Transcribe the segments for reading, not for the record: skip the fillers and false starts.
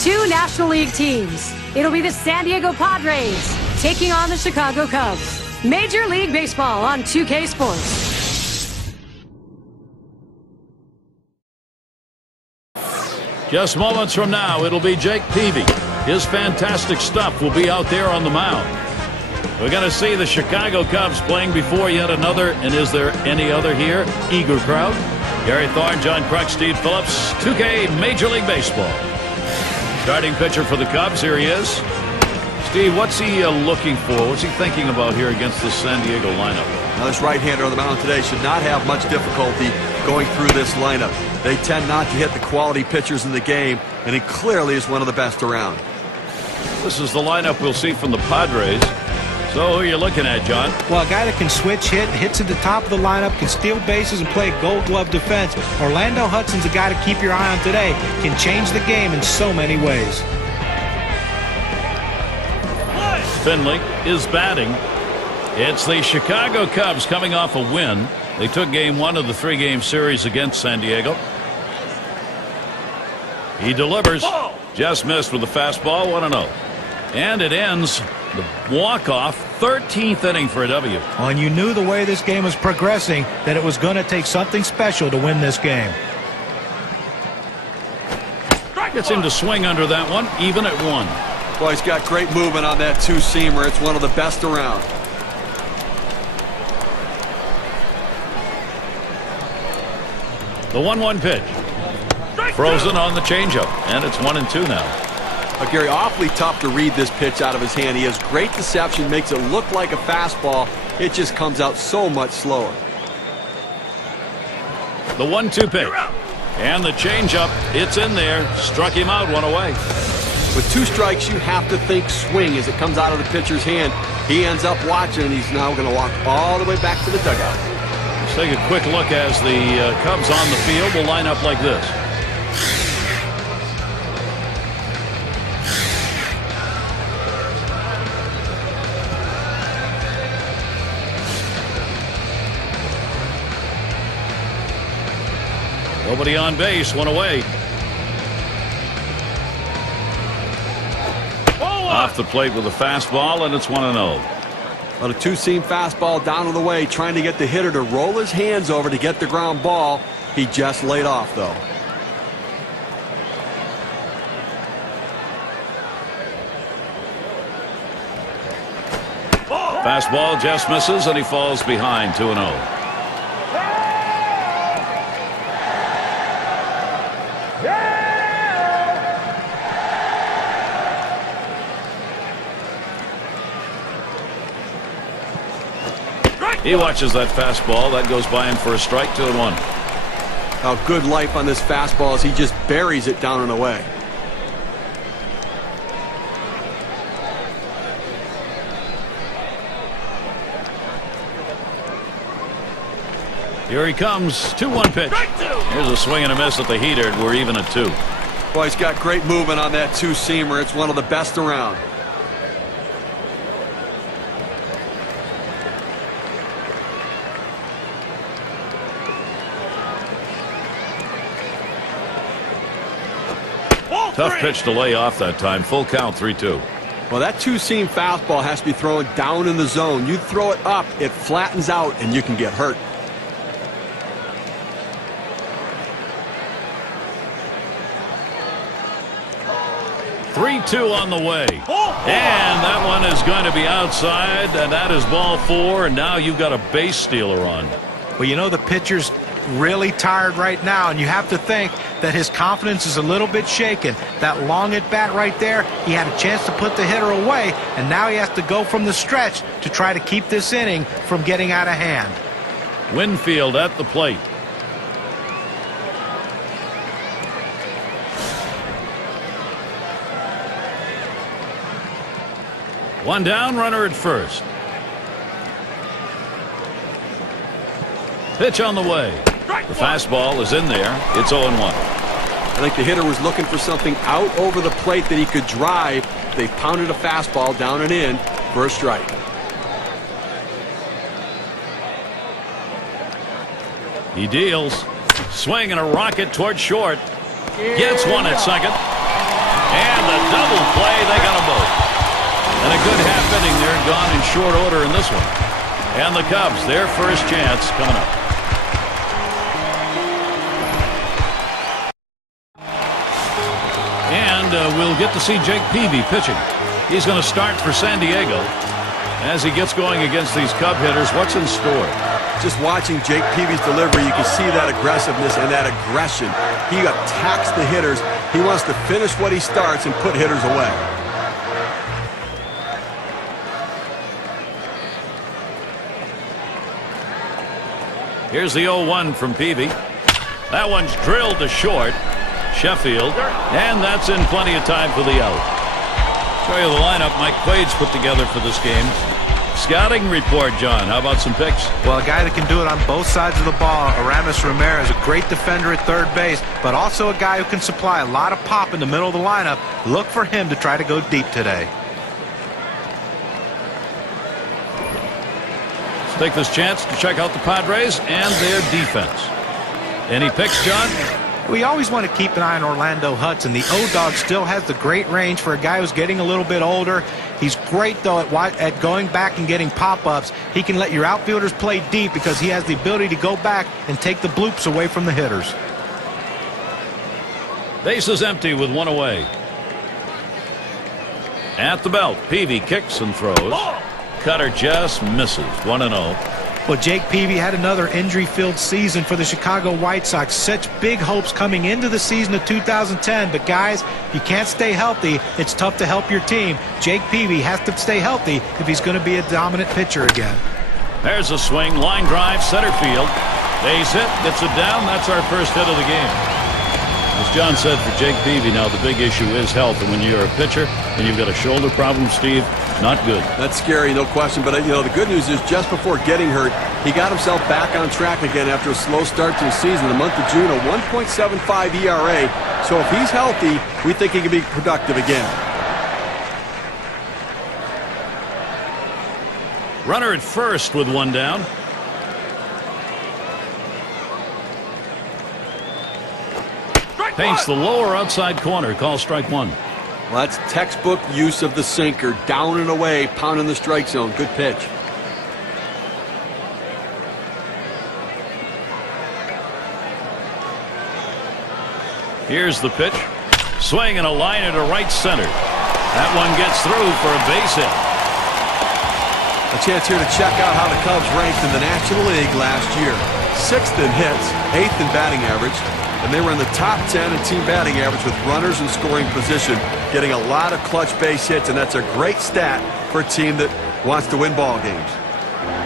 Two National League teams. It'll be the San Diego Padres taking on the Chicago Cubs. Major League Baseball on 2K Sports. Just moments from now, it'll be Jake Peavy. His fantastic stuff will be out there on the mound. We're going to see the Chicago Cubs playing before yet another, and is there any other here, eager crowd. Gary Thorne, John Kruk, Steve Phillips, 2K Major League Baseball. Starting pitcher for the Cubs, here he is. Steve, what's he looking for? What's he thinking about here against the San Diego lineup? Now, this right-hander on the mound today should not have much difficulty going through this lineup. They tend not to hit the quality pitchers in the game, and he clearly is one of the best around. This is the lineup we'll see from the Padres. So who are you looking at, John? Well, a guy that can switch hits at the top of the lineup, can steal bases and play gold glove defense. Orlando Hudson's a guy to keep your eye on today. Can change the game in so many ways. Finley is batting. It's the Chicago Cubs coming off a win. They took game one of the three-game series against San Diego. He delivers. Just missed with the fastball, 1-0. And it ends the walk-off 13th inning for a W. Oh, and you knew the way this game was progressing that it was going to take something special to win this game. Gets him to swing under that one, even at 1. Well, he's got great movement on that two-seamer. It's one of the best around. The 1-1 pitch. Frozen on the changeup, and it's 1-2 now. Gary, awfully tough to read this pitch out of his hand. He has great deception, makes it look like a fastball. It just comes out so much slower. The 1-2 pitch. And the changeup, it's in there. Struck him out, one away. With 2 strikes, you have to think swing as it comes out of the pitcher's hand. He ends up watching, and he's now going to walk all the way back to the dugout. Let's take a quick look as the Cubs on the field will line up like this. Nobody on base, one away. Off the plate with a fastball, and it's 1-0. On a two-seam fastball down to the way, trying to get the hitter to roll his hands over to get the ground ball. He just laid off, though. Fastball just misses, and he falls behind, 2-0. He watches that fastball. That goes by him for a strike, 2-1. How good life on this fastball as he just buries it down and away. Here he comes. 2-1 pitch. Here's a swing and a miss at the heater. We're even at 2. Boy, he's got great movement on that two-seamer. It's one of the best around. Tough pitch to lay off that time. Full count, 3-2. Well, that two-seam fastball has to be thrown down in the zone. You throw it up, it flattens out, and you can get hurt. Three-two on the way. And that one is going to be outside, and that is ball 4, and now you've got a base stealer on. Well, you know the pitcher's really tired right now, and you have to think that his confidence is a little bit shaken. That long at bat right there, he had a chance to put the hitter away, and now he has to go from the stretch to try to keep this inning from getting out of hand. Winfield at the plate. One down, runner at first. Pitch on the way. The fastball is in there. It's 0-1. I think the hitter was looking for something out over the plate that he could drive. They pounded a fastball down and in for a strike. He deals. Swing and a rocket toward short. Gets one at second. And the double play, they got them both. And a good half inning there, gone in short order in this one. And the Cubs, their first chance coming up. And we'll get to see Jake Peavy pitching. He's going to start for San Diego. As he gets going against these Cub hitters, what's in store? Just watching Jake Peavy's delivery, you can see that aggressiveness and that aggression. He attacks the hitters. He wants to finish what he starts and put hitters away. Here's the 0-1 from Peavy. That one's drilled to short. Sheffield, and that's in plenty of time for the out. Show you the lineup Mike Quade's put together for this game. Scouting report, John. How about some picks? Well, a guy that can do it on both sides of the ball. Aramis Ramirez, a great defender at third base, but also a guy who can supply a lot of pop in the middle of the lineup. Look for him to try to go deep today. Let's take this chance to check out the Padres and their defense. Any picks, John? We always want to keep an eye on Orlando Hudson. The O-Dog still has the great range for a guy who's getting a little bit older. He's great, though, at going back and getting pop-ups. He can let your outfielders play deep because he has the ability to go back and take the bloops away from the hitters. Base is empty with one away. At the belt, Peavy kicks and throws. Cutter just misses. 1-0. Well, Jake Peavy had another injury-filled season for the Chicago White Sox. Such big hopes coming into the season of 2010. But, guys, if you can't stay healthy, it's tough to help your team. Jake Peavy has to stay healthy if he's going to be a dominant pitcher again. There's a swing. Line drive, center field. Base hit, gets it down. That's our first hit of the game. As John said, for Jake Peavy, now the big issue is health. And when you're a pitcher and you've got a shoulder problem, Steve, not good. That's scary, no question. But, you know, the good news is just before getting hurt, he got himself back on track again after a slow start to the season. The month of June, a 1.75 ERA. So if he's healthy, we think he can be productive again. Runner at first with one down. Paints the lower outside corner. Call strike one. Well, that's textbook use of the sinker. Down and away, pounding the strike zone. Good pitch. Here's the pitch. Swing and a line into right center. That one gets through for a base hit. A chance here to check out how the Cubs ranked in the National League last year. 6th in hits, 8th in batting average. And they were in the top 10 in team batting average with runners in scoring position, getting a lot of clutch base hits, and that's a great stat for a team that wants to win ball games.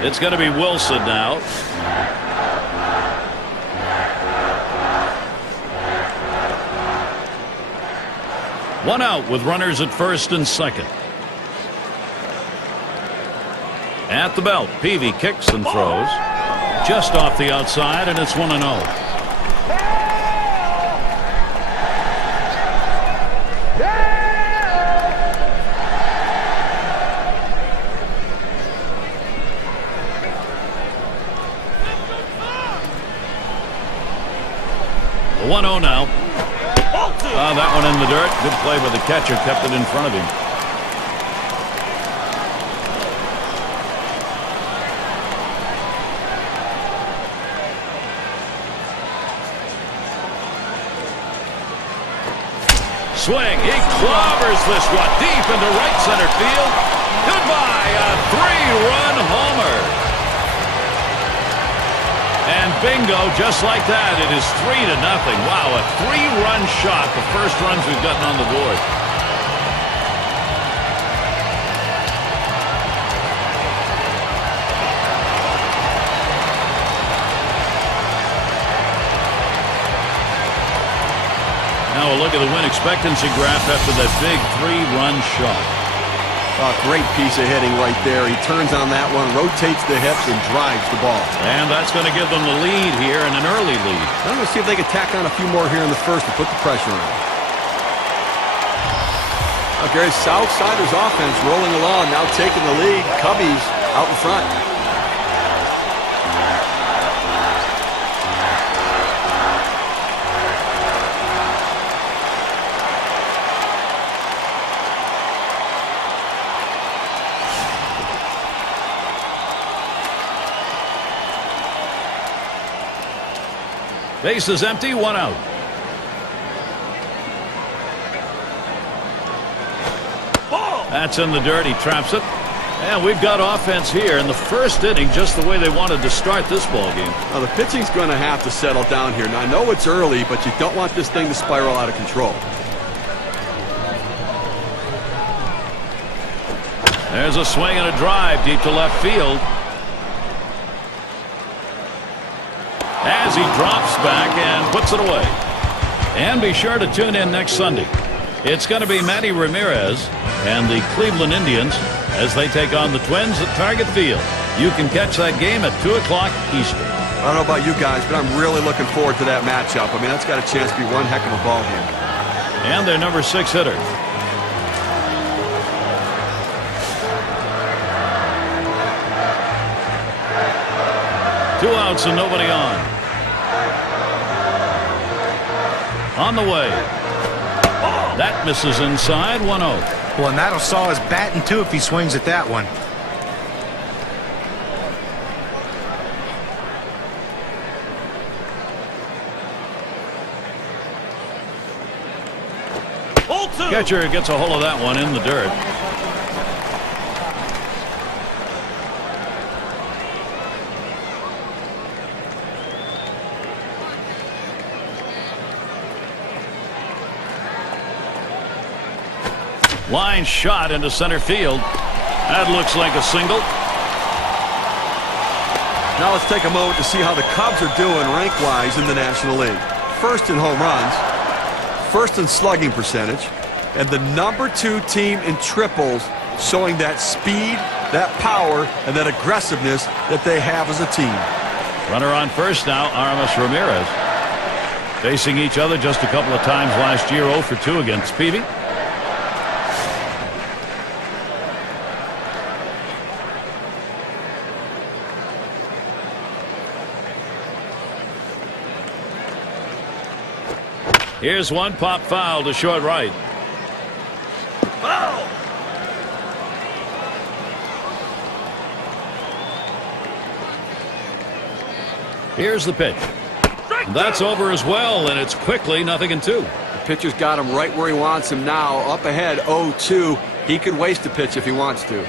It's going to be Wilson now. One out with runners at first and second. At the belt, Peavy kicks and throws. Just off the outside, and it's 1-0. The 1-0 now. That one in the dirt. Good play by the catcher. Kept it in front of him. Swing. He clobbers this one deep into right center field. Goodbye. A 3-run homer. And bingo, just like that, it is 3-0. Wow, a 3-run shot, the first runs we've gotten on the board. Now a look at the win expectancy graph after that big 3-run shot. A great piece of hitting right there. He turns on that one, rotates the hips, and drives the ball. And that's going to give them the lead here, and an early lead. I'm going to see if they can tack on a few more here in the first to put the pressure on. Okay, Southsiders offense rolling along, now taking the lead. Cubbies out in front. Base is empty, 1 out. That's in the dirt. He traps it. And we've got offense here in the first inning, just the way they wanted to start this ball game. Now, the pitching's going to have to settle down here. Now, I know it's early, but you don't want this thing to spiral out of control. There's a swing and a drive deep to left field. As he drops back and puts it away. And be sure to tune in next Sunday. It's going to be Manny Ramirez and the Cleveland Indians as they take on the Twins at Target Field. You can catch that game at 2 o'clock Eastern. I don't know about you guys, but I'm really looking forward to that matchup. I mean, that's got a chance to be one heck of a ball game. And their number 6 hitter. Two outs and nobody on. On the way. That misses inside, 1-0. Well, and that'll saw his batting too if he swings at that one. Catcher gets a hold of that one in the dirt. Line shot into center field. That looks like a single. Now let's take a moment to see how the Cubs are doing rank-wise in the National League. First in home runs, first in slugging percentage, and the number 2 team in triples, showing that speed, that power, and that aggressiveness that they have as a team. Runner on first now, Aramis Ramirez. Facing each other just a couple of times last year, 0 for 2 against Peavy. Here's one pop foul to short right. Foul. Here's the pitch. That's over as well, and it's quickly 0-2. The pitcher's got him right where he wants him now. Up ahead, 0-2. He could waste a pitch if he wants to.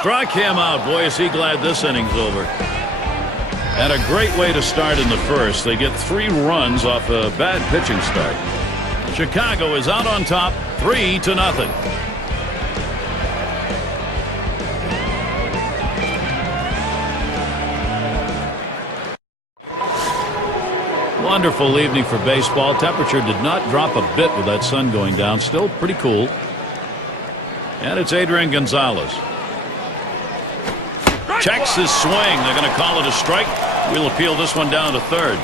Struck him out. Boy, is he glad this inning's over. And a great way to start in the first. They get 3 runs off a bad pitching start. Chicago is out on top, 3-0. Wonderful evening for baseball. Temperature did not drop a bit with that sun going down. Still pretty cool. And it's Adrian Gonzalez. Checks his swing. They're going to call it a strike. We'll appeal this one down to third.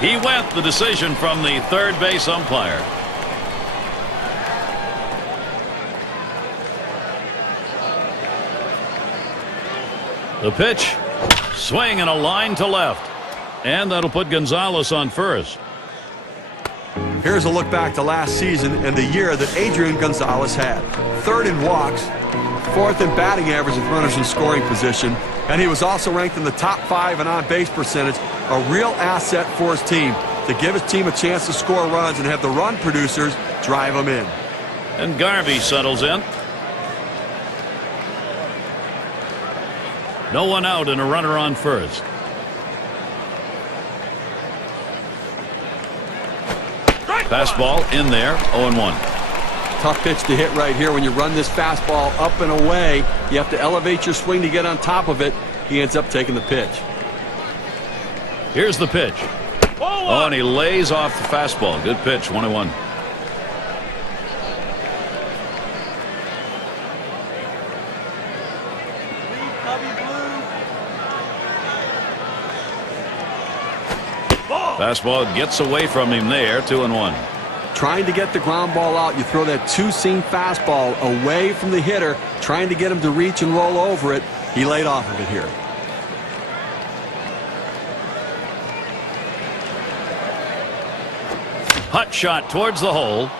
He went. The decision from the third base umpire. The pitch. Swing and a line to left. And that'll put Gonzalez on first. Here's a look back to last season and the year that Adrian Gonzalez had. 3rd in walks, 4th in batting average with runners in scoring position, and he was also ranked in the top 5 in on-base percentage, a real asset for his team to give his team a chance to score runs and have the run producers drive them in. And Garvey settles in. No one out and a runner on first. Fastball in there, 0-1. Tough pitch to hit right here. When you run this fastball up and away, you have to elevate your swing to get on top of it. He ends up taking the pitch. Here's the pitch. Oh, and he lays off the fastball. Good pitch, 1-1. Fastball gets away from him there, 2-1. Trying to get the ground ball out, you throw that 2-seam fastball away from the hitter, trying to get him to reach and roll over it. He laid off of it here. Hut shot towards the hole.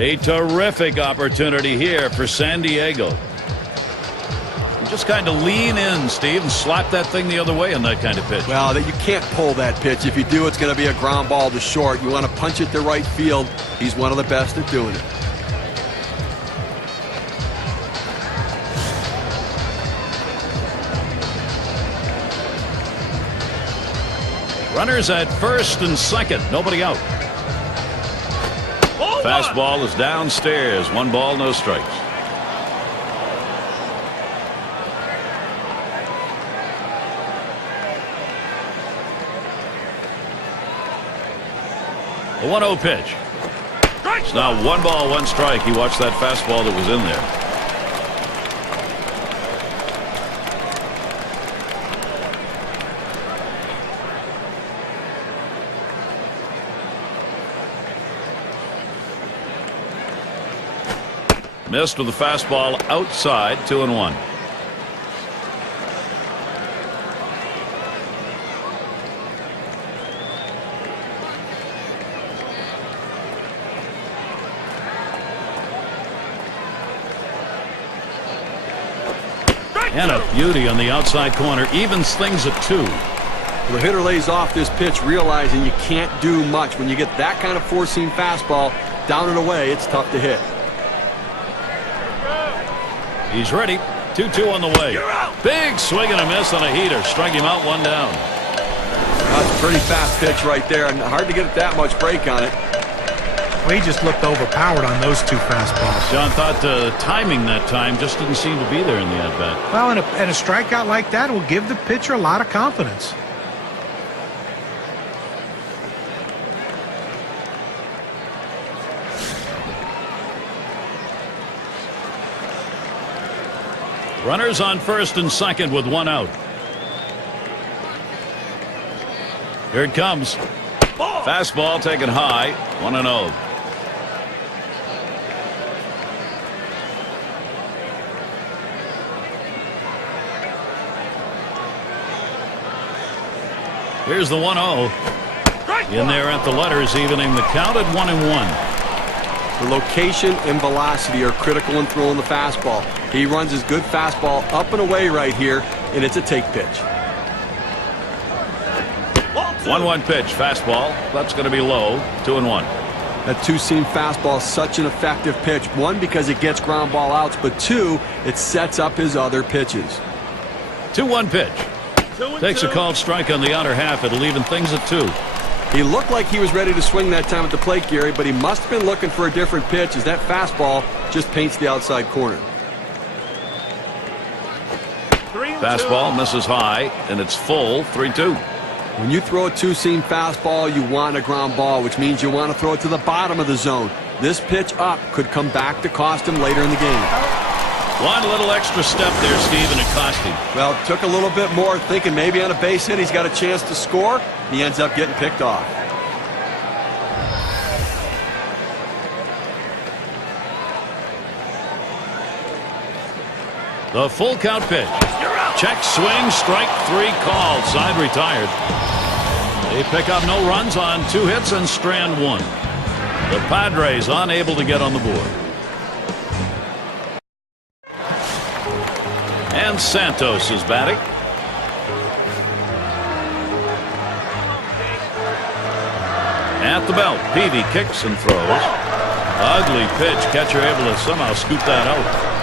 A terrific opportunity here for San Diego. Just kind of lean in, Steve, and slap that thing the other way on that kind of pitch. Well, you can't pull that pitch. If you do, it's going to be a ground ball to short. You want to punch it to right field. He's one of the best at doing it. Runners at first and second. Nobody out. Fastball is downstairs. 1 ball, no strikes. A 1-0 pitch. It's now 1 ball, 1 strike. He watched that fastball that was in there. Missed with the fastball outside. 2-1. And a beauty on the outside corner. Evens things at 2. The hitter lays off this pitch, realizing you can't do much. When you get that kind of four-seam fastball down and away, it's tough to hit. He's ready. 2-2 on the way. Big swing and a miss on a heater. Struck him out, 1 down. That's a pretty fast pitch right there, and hard to get that much break on it. Well, he just looked overpowered on those 2 fastballs. John thought timing that time just didn't seem to be there in the at-bat. Well, and a strikeout like that will give the pitcher a lot of confidence. Runners on first and second with 1 out. Here it comes. Fastball taken high. 1-0. Here's the 1-0. In there at the letters, evening the count at 1-1. The location and velocity are critical in throwing the fastball. He runs his good fastball up and away right here, and it's a take pitch. 1-1 pitch. Fastball. That's going to be low. 2-1. That 2-seam fastball is such an effective pitch. 1, because it gets ground ball outs, but 2, it sets up his other pitches. 2-1 pitch. Takes a called strike on the outer half. It'll even things at 2. He looked like he was ready to swing that time at the plate, Gary, but he must have been looking for a different pitch as that fastball just paints the outside corner. Fastball misses high, and it's full. 3-2. When you throw a 2-seam fastball, you want a ground ball, which means you want to throw it to the bottom of the zone. This pitch up could come back to cost him later in the game. 1 little extra step there, Steve, and it cost him. Well, it took a little bit more, thinking maybe on a base hit he's got a chance to score. He ends up getting picked off. The full count pitch. Check swing, strike 3 called. Side retired. They pick up no runs on 2 hits and strand 1. The Padres unable to get on the board. And Santos is batting. At the belt, Peavy kicks and throws. Ugly pitch. Catcher able to somehow scoop that out.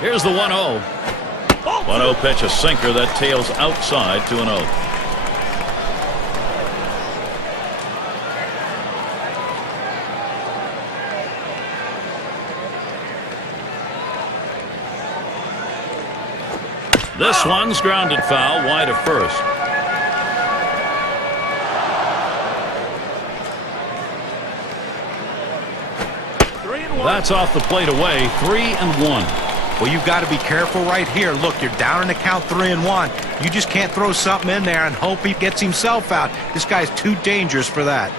Here's the 1-0. 1-0 pitch, a sinker that tails outside. 2-0. This one's grounded foul wide of first. That's off the plate away. 3-1. Well, you've got to be careful right here. Look, you're down in the count 3-1. You just can't throw something in there and hope he gets himself out. This guy's too dangerous for that.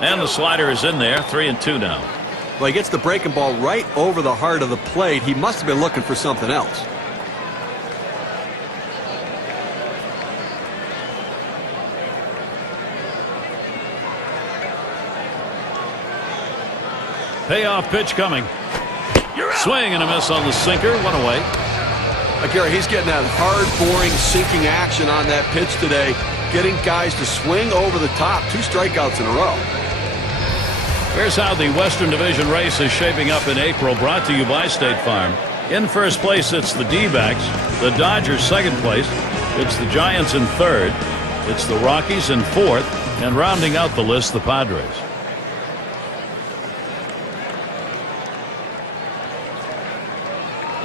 And the slider is in there. 3-2 now. Well, he gets the breaking ball right over the heart of the plate. He must have been looking for something else. Payoff pitch coming. Swing and a miss on the sinker. One away. Gary, he's getting that hard, boring, sinking action on that pitch today, getting guys to swing over the top. 2 strikeouts in a row. Here's how the Western Division race is shaping up in April, brought to you by State Farm. In first place, it's the D-backs. The Dodgers second place. It's the Giants in third. It's the Rockies in fourth. And rounding out the list, the Padres.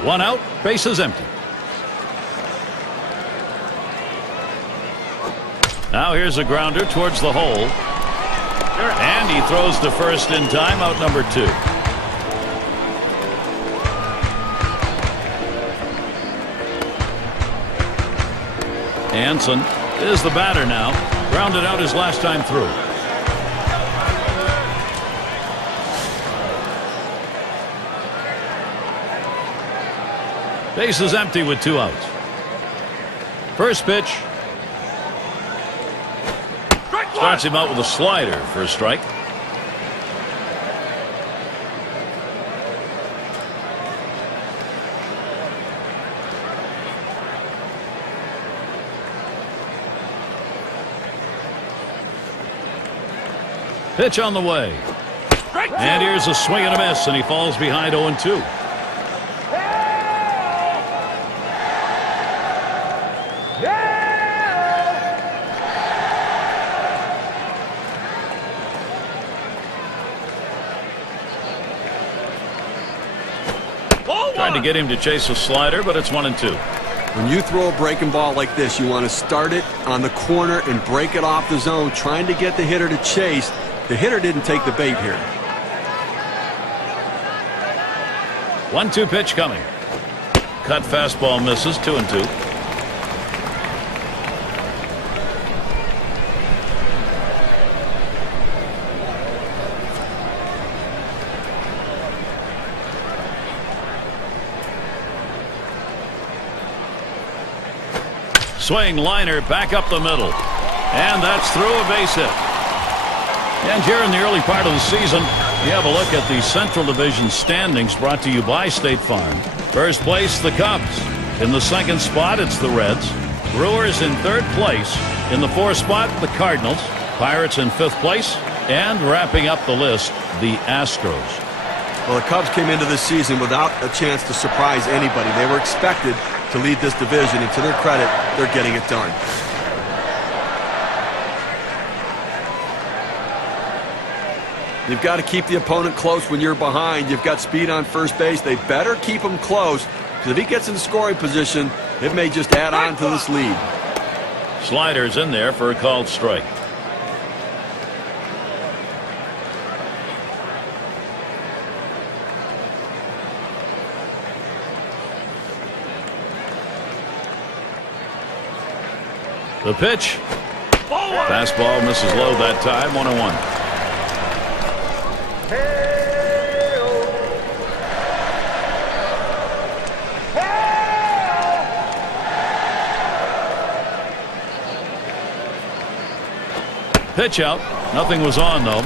One out, bases empty. Now here's a grounder towards the hole. And he throws to first in time, out number 2. Anson is the batter now. Grounded out his last time through. Base is empty with 2 outs. First pitch. Starts him out with a slider for a strike. Pitch on the way. And here's a swing and a miss, and he falls behind 0-2. Trying to get him to chase a slider, but it's 1-2. When you throw a breaking ball like this, you want to start it on the corner and break it off the zone, trying to get the hitter to chase. The hitter didn't take the bait here. 1-2 pitch coming. Cut fastball misses, 2-2. Swing liner back up the middle. And that's through, a base hit. And here in the early part of the season, you have a look at the Central Division standings, brought to you by State Farm. First place, the Cubs. In the second spot, it's the Reds. Brewers in third place. In the fourth spot, the Cardinals. Pirates in fifth place. And wrapping up the list, the Astros. Well, the Cubs came into this season without a chance to surprise anybody. They were expected to lead this division, and to their credit, they're getting it done. You've got to keep the opponent close when you're behind. You've got speed on first base. They better keep him close, because if he gets in the scoring position, it may just add on to this lead. Sliders in there for a called strike. The pitch. Fastball misses low that time, 1-1. Pitch out. Nothing was on, though.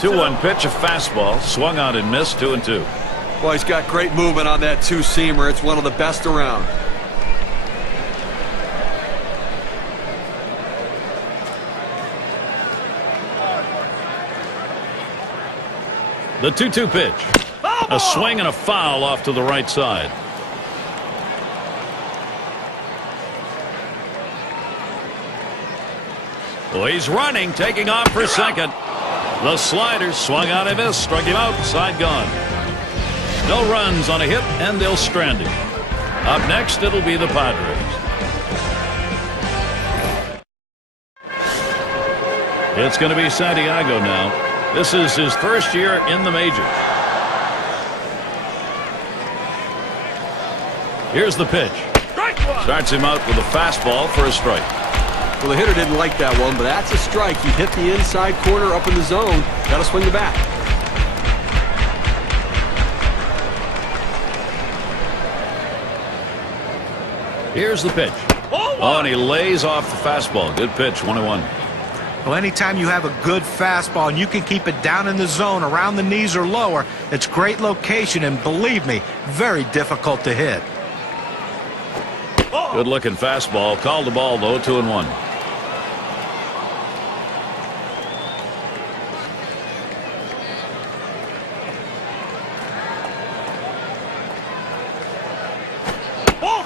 Two-one pitch, a fastball, swung out and missed, 2-2. Boy, he's got great movement on that two-seamer. It's one of the best around. The 2-2 pitch. A swing and a foul off to the right side. Oh, he's running, taking off for second. The slider swung out and missed, struck him out, side gone. No runs on a hit, and they'll strand him. Up next, it'll be the Padres. It's going to be Santiago now. This is his first year in the majors. Here's the pitch. Starts him out with a fastball for a strike. Well, the hitter didn't like that one, but that's a strike. He hit the inside corner up in the zone. Got to swing the bat. Here's the pitch. Oh, and he lays off the fastball. Good pitch, 1-1. Well, anytime you have a good fastball and you can keep it down in the zone around the knees or lower, it's great location, and believe me, very difficult to hit. Good looking fastball. Called the ball though. 2-1.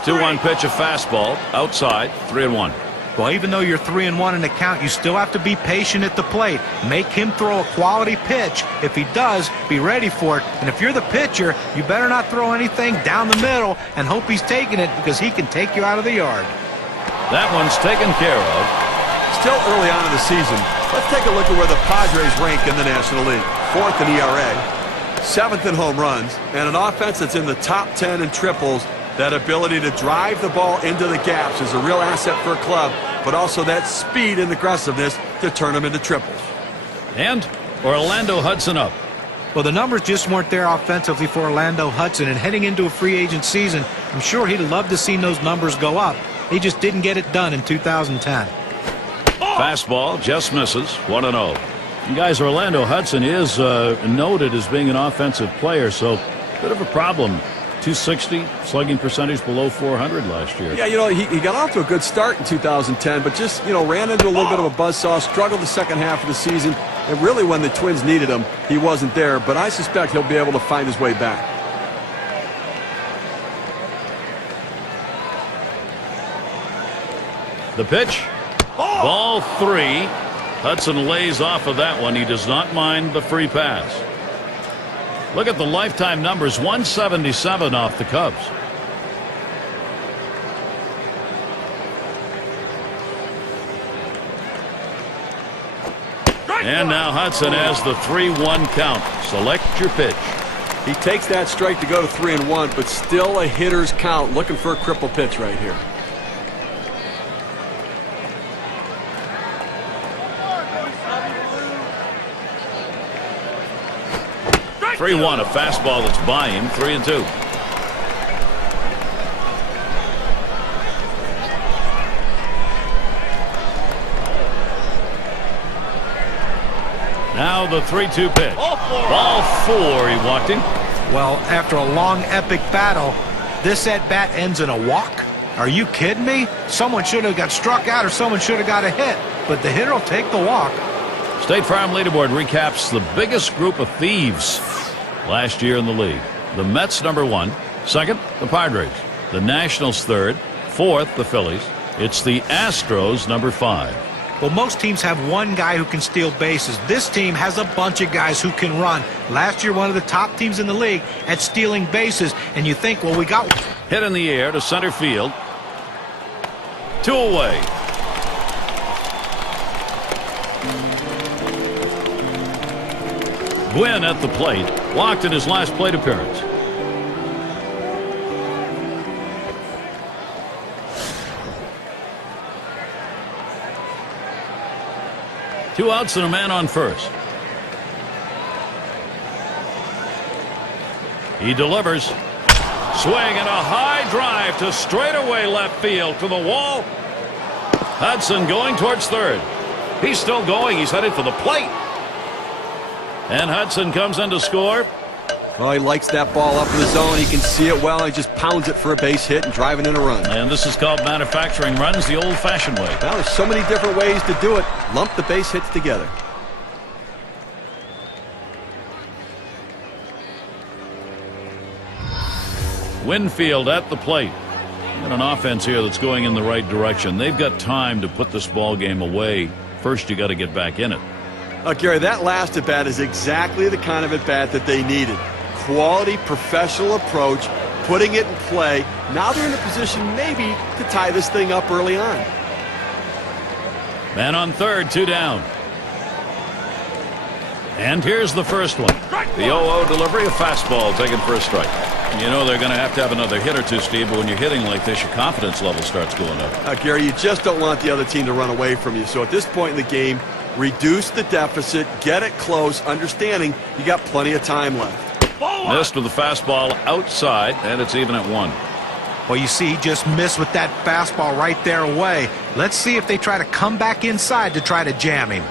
Two-one pitch, a fastball outside. 3-1. Well, even though you're 3-1 in the count, you still have to be patient at the plate. Make him throw a quality pitch. If he does, be ready for it. And if you're the pitcher, you better not throw anything down the middle and hope he's taking it, because he can take you out of the yard. That one's taken care of. Still early on in the season. Let's take a look at where the Padres rank in the National League. 4th in ERA, 7th in home runs, and an offense that's in the top 10 in triples. That ability to drive the ball into the gaps is a real asset for a club, but also that speed and aggressiveness to turn them into triples. And Orlando Hudson up. Well, the numbers just weren't there offensively for Orlando Hudson, and heading into a free agent season, I'm sure he'd love to see those numbers go up. He just didn't get it done in 2010. Fastball just misses. 1-0. And guys, Orlando Hudson is noted as being an offensive player, so bit of a problem. 260 slugging percentage below 400 last year. Yeah, you know, he got off to a good start in 2010, but just, you know, ran into a little bit of a buzzsaw, struggled the second half of the season, and really when the Twins needed him, he wasn't there, but I suspect he'll be able to find his way back. The pitch. Ball 3. Hudson lays off of that one. He does not mind the free pass. Look at the lifetime numbers, 177 off the Cubs. And now Hudson has the 3-1 count. Select your pitch. He takes that strike to go to 3-1, but still a hitter's count, looking for a cripple pitch right here. Three-1, a fastball that's by him. 3-2. Now the 3-2 pitch. Ball 4. He walked him. Well, after a long, epic battle, this at-bat ends in a walk? Are you kidding me? Someone should have got struck out or someone should have got a hit, but the hitter will take the walk. State Farm leaderboard recaps the biggest group of thieves last year in the league. The Mets #1, 2nd the Padres, the Nationals 3rd, 4th the Phillies. It's the Astros #5. Well, most teams have one guy who can steal bases. This team has a bunch of guys who can run. Last year, one of the top teams in the league at stealing bases, and you think, well, we got hit in the air to center field. 2 away. Gwynn at the plate, walked in his last plate appearance. Two outs and a man on first. He delivers. Swing and a high drive to straightaway left field to the wall. Hudson going towards third. He's still going. He's headed for the plate. And Hudson comes in to score. Well, he likes that ball up in the zone. He can see it well. He just pounds it for a base hit and driving in a run. And this is called manufacturing runs the old-fashioned way. Well, there's so many different ways to do it. Lump the base hits together. Winfield at the plate. Got an offense here that's going in the right direction. They've got time to put this ball game away. First, you got to get back in it. Gary, that last at-bat is exactly the kind of at-bat that they needed. Quality, professional approach, putting it in play. Now they're in a position maybe to tie this thing up early on. Man on third, 2 down. And here's the first one. The 0-0 delivery, a fastball taken for a strike. You know they're going to have another hit or two, Steve, but when you're hitting like this, your confidence level starts going up. Gary, you just don't want the other team to run away from you. So at this point in the game, reduce the deficit, get it close, understanding you got plenty of time left. Missed with the fastball outside, and it's even at 1. Well, you see, he just missed with that fastball right there away. Let's see if they try to come back inside to try to jam him.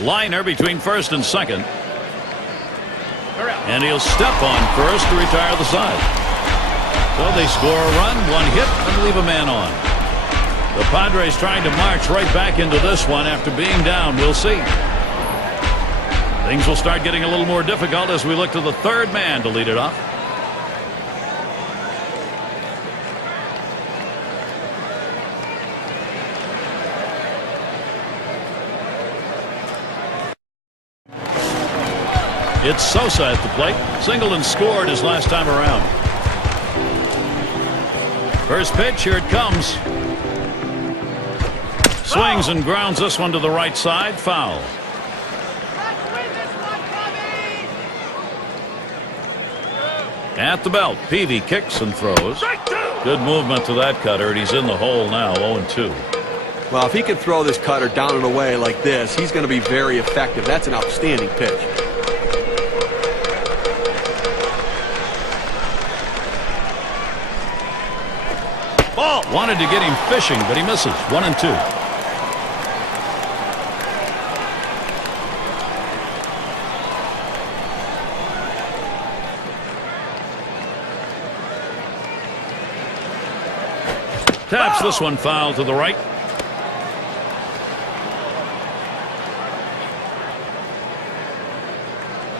Liner between first and second. And he'll step on first to retire the side. So they score a run, 1 hit, and leave a man on. The Padres trying to march right back into this one after being down. We'll see. Things will start getting a little more difficult as we look to the third man to lead it off. It's Sosa at the plate. Singled and scored his last time around. First pitch, here it comes. Swings and grounds this one to the right side. Foul. At the belt, Peavy kicks and throws. Good movement to that cutter, and he's in the hole now, 0-2. Well, if he can throw this cutter down and away like this, he's going to be very effective. That's an outstanding pitch. Ball. Wanted to get him fishing, but he misses. 1-2. Taps this one foul to the right.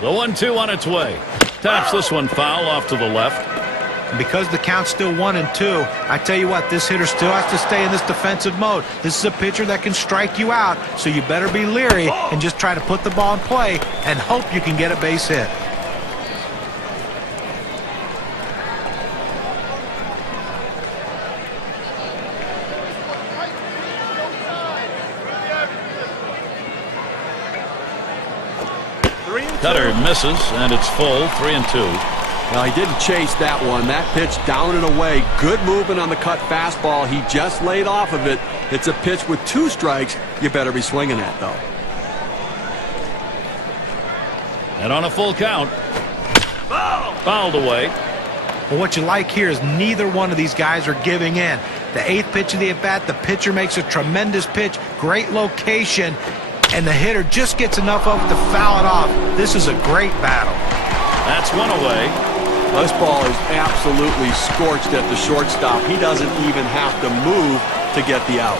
The 1-2 on its way. Taps this one foul off to the left. Because the count's still 1-2, I tell you what, this hitter still has to stay in this defensive mode. This is a pitcher that can strike you out, so you better be leery and just try to put the ball in play and hope you can get a base hit. Cutter misses, and it's full, 3-2. Well, he didn't chase that one. That pitch down and away. Good movement on the cut fastball. He just laid off of it. It's a pitch with 2 strikes. You better be swinging at, though. And on a full count. Fouled away. Well, what you like here is neither one of these guys are giving in. The 8th pitch of the at-bat, the pitcher makes a tremendous pitch. Great location. And the hitter just gets enough of it to foul it off. This is a great battle. That's one away. This ball is absolutely scorched at the shortstop. He doesn't even have to move to get the out.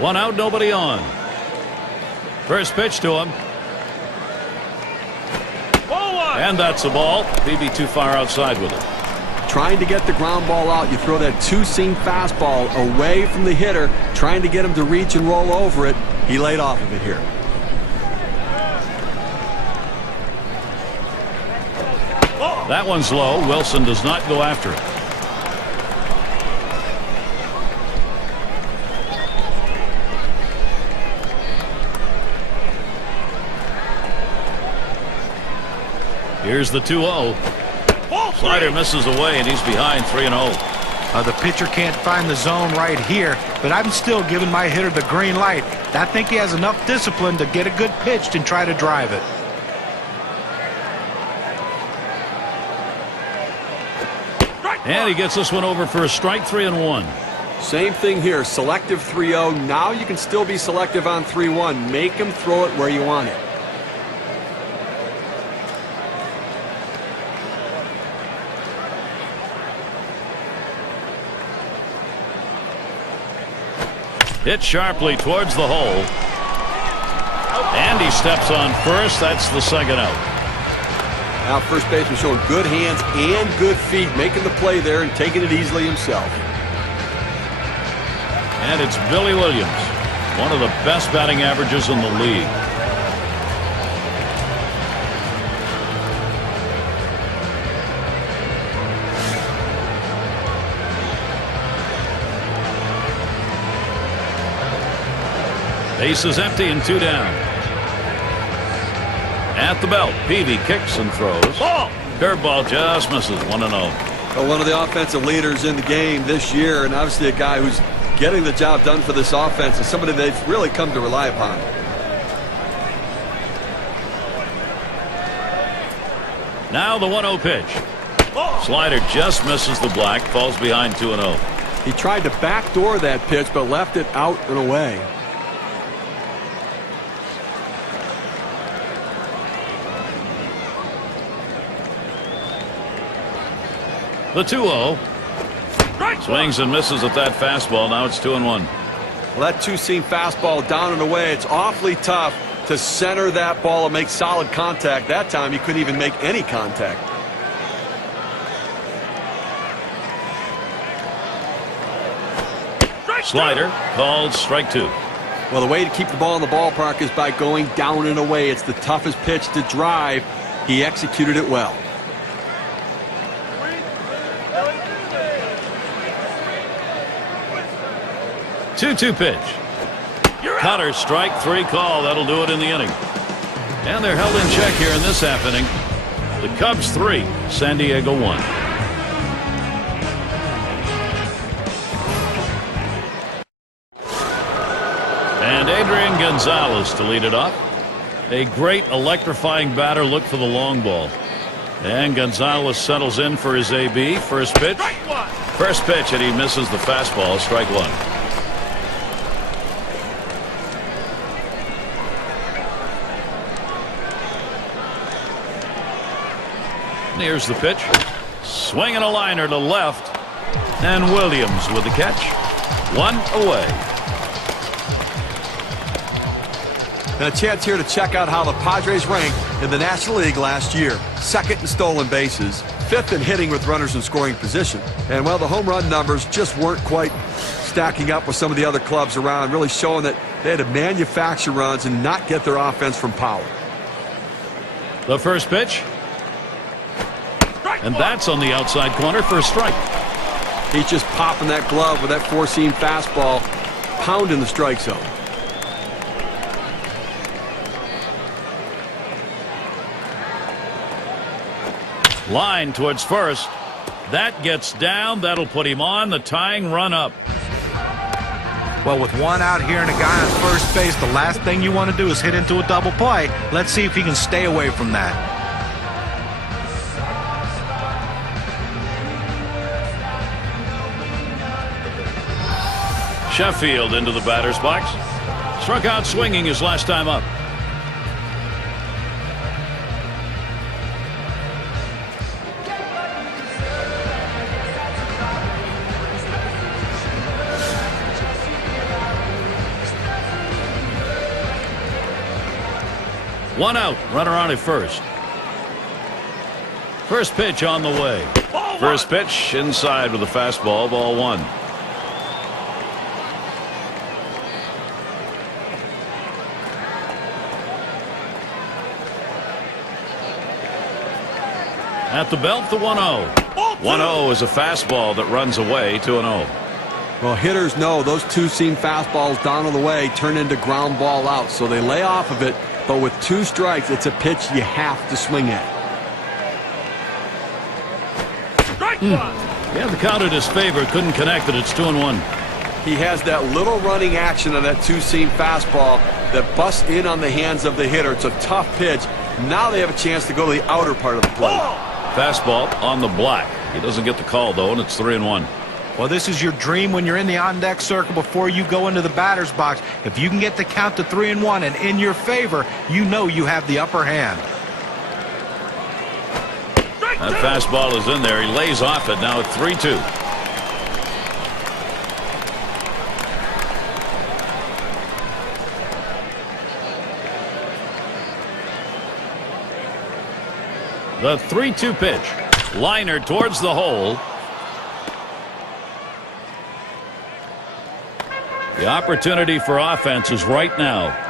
One out, nobody on. First pitch to him. And that's a ball. Peavy too far outside with it. Trying to get the ground ball out. You throw that 2-seam fastball away from the hitter, trying to get him to reach and roll over it. He laid off of it here. That one's low. Wilson does not go after it. Here's the 2-0. Slider misses away, and he's behind 3-0. The pitcher can't find the zone right here, but I'm still giving my hitter the green light. I think he has enough discipline to get a good pitch and try to drive it. And he gets this one over for a strike, 3-1. Same thing here. Selective 3-0. Now you can still be selective on 3-1. Make him throw it where you want it. Hit sharply towards the hole. And he steps on first. That's the second out. Now first baseman showing good hands and good feet, making the play there and taking it easily himself. And it's Billy Williams, one of the best batting averages in the league. Base is empty and 2 down. At the belt, Peavy kicks and throws. Ball! Curveball just misses. 1-0. Well, one of the offensive leaders in the game this year, and obviously a guy who's getting the job done for this offense, and somebody they've really come to rely upon. Now the 1-0 pitch. Slider just misses the black, falls behind 2-0. He tried to backdoor that pitch, but left it out and away. The 2-0. Swings and misses at that fastball. Now it's 2-1. Well, that two-seam fastball down and away. It's awfully tough to center that ball and make solid contact. That time he couldn't even make any contact. Slider called strike 2. Well, the way to keep the ball in the ballpark is by going down and away. It's the toughest pitch to drive. He executed it well. 2-2 pitch. Cutter, strike 3 call. That'll do it in the inning. And they're held in check here in this half inning. The Cubs 3, San Diego 1. And Adrian Gonzalez to lead it off. A great electrifying batter. Look for the long ball. And Gonzalez settles in for his AB. First pitch. First pitch, and he misses the fastball. Strike 1. Here's the pitch. Swinging a liner to left. And Williams with the catch. 1 away. And a chance here to check out how the Padres ranked in the National League last year. 2nd in stolen bases, 5th in hitting with runners in scoring position. And well, the home run numbers just weren't quite stacking up with some of the other clubs around, really showing that they had to manufacture runs and not get their offense from power. The first pitch. And that's on the outside corner for a strike. He's just popping that glove with that 4-seam fastball, pounding the strike zone. Line towards first. That gets down. That'll put him on the tying run up. Well, with 1 out here and a guy on first base, the last thing you want to do is hit into a double play. Let's see if he can stay away from that. Sheffield into the batter's box. Struck out swinging his last time up. One out, runner on at first. First pitch on the way. First pitch inside with a fastball, ball 1. At the belt, the 1-0. 1-0 is a fastball that runs away, 2-0. Well, hitters know those two-seam fastballs down on the way turn into ground ball out, so they lay off of it. But with 2 strikes, it's a pitch you have to swing at. Yeah, the count in his favor. Couldn't connect it. It's 2-1. He has that little running action on that two-seam fastball that busts in on the hands of the hitter. It's a tough pitch. Now they have a chance to go to the outer part of the plate. Fastball on the black. He doesn't get the call, though, and it's 3-1. Well, this is your dream when you're in the on-deck circle before you go into the batter's box. If you can get the count to 3-1 and in your favor, you know you have the upper hand. That fastball is in there. He lays off it. Now at 3-2. The 3-2 pitch. Liner towards the hole. The opportunity for offense is right now.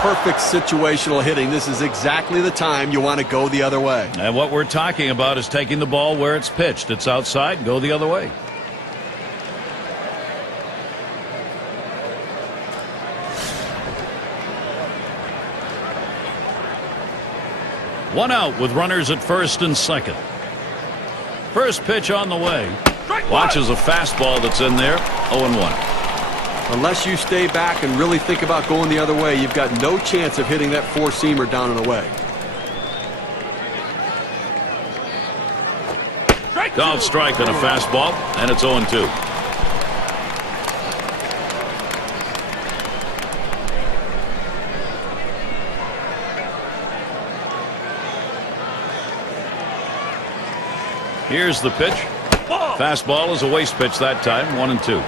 Perfect situational hitting. This is exactly the time you want to go the other way. And what we're talking about is taking the ball where it's pitched. It's outside, go the other way. One out with runners at first and second. First pitch on the way. Watches a fastball that's in there. 0-1. Unless you stay back and really think about going the other way, you've got no chance of hitting that four-seamer down and away. Called strike on a fastball, and it's 0-2. Here's the pitch. Fastball is a waste pitch that time. 1-2.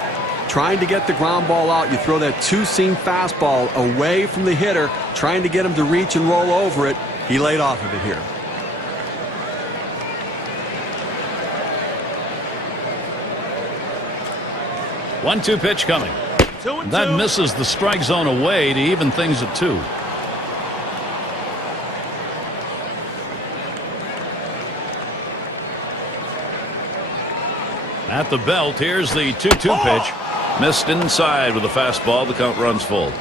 Trying to get the ground ball out, you throw that two-seam fastball away from the hitter, trying to get him to reach and roll over it. He laid off of it here. One-two pitch coming. That misses the strike zone away to even things at 2. At the belt, here's the 2-2 pitch. Missed inside with a fastball. The count runs full.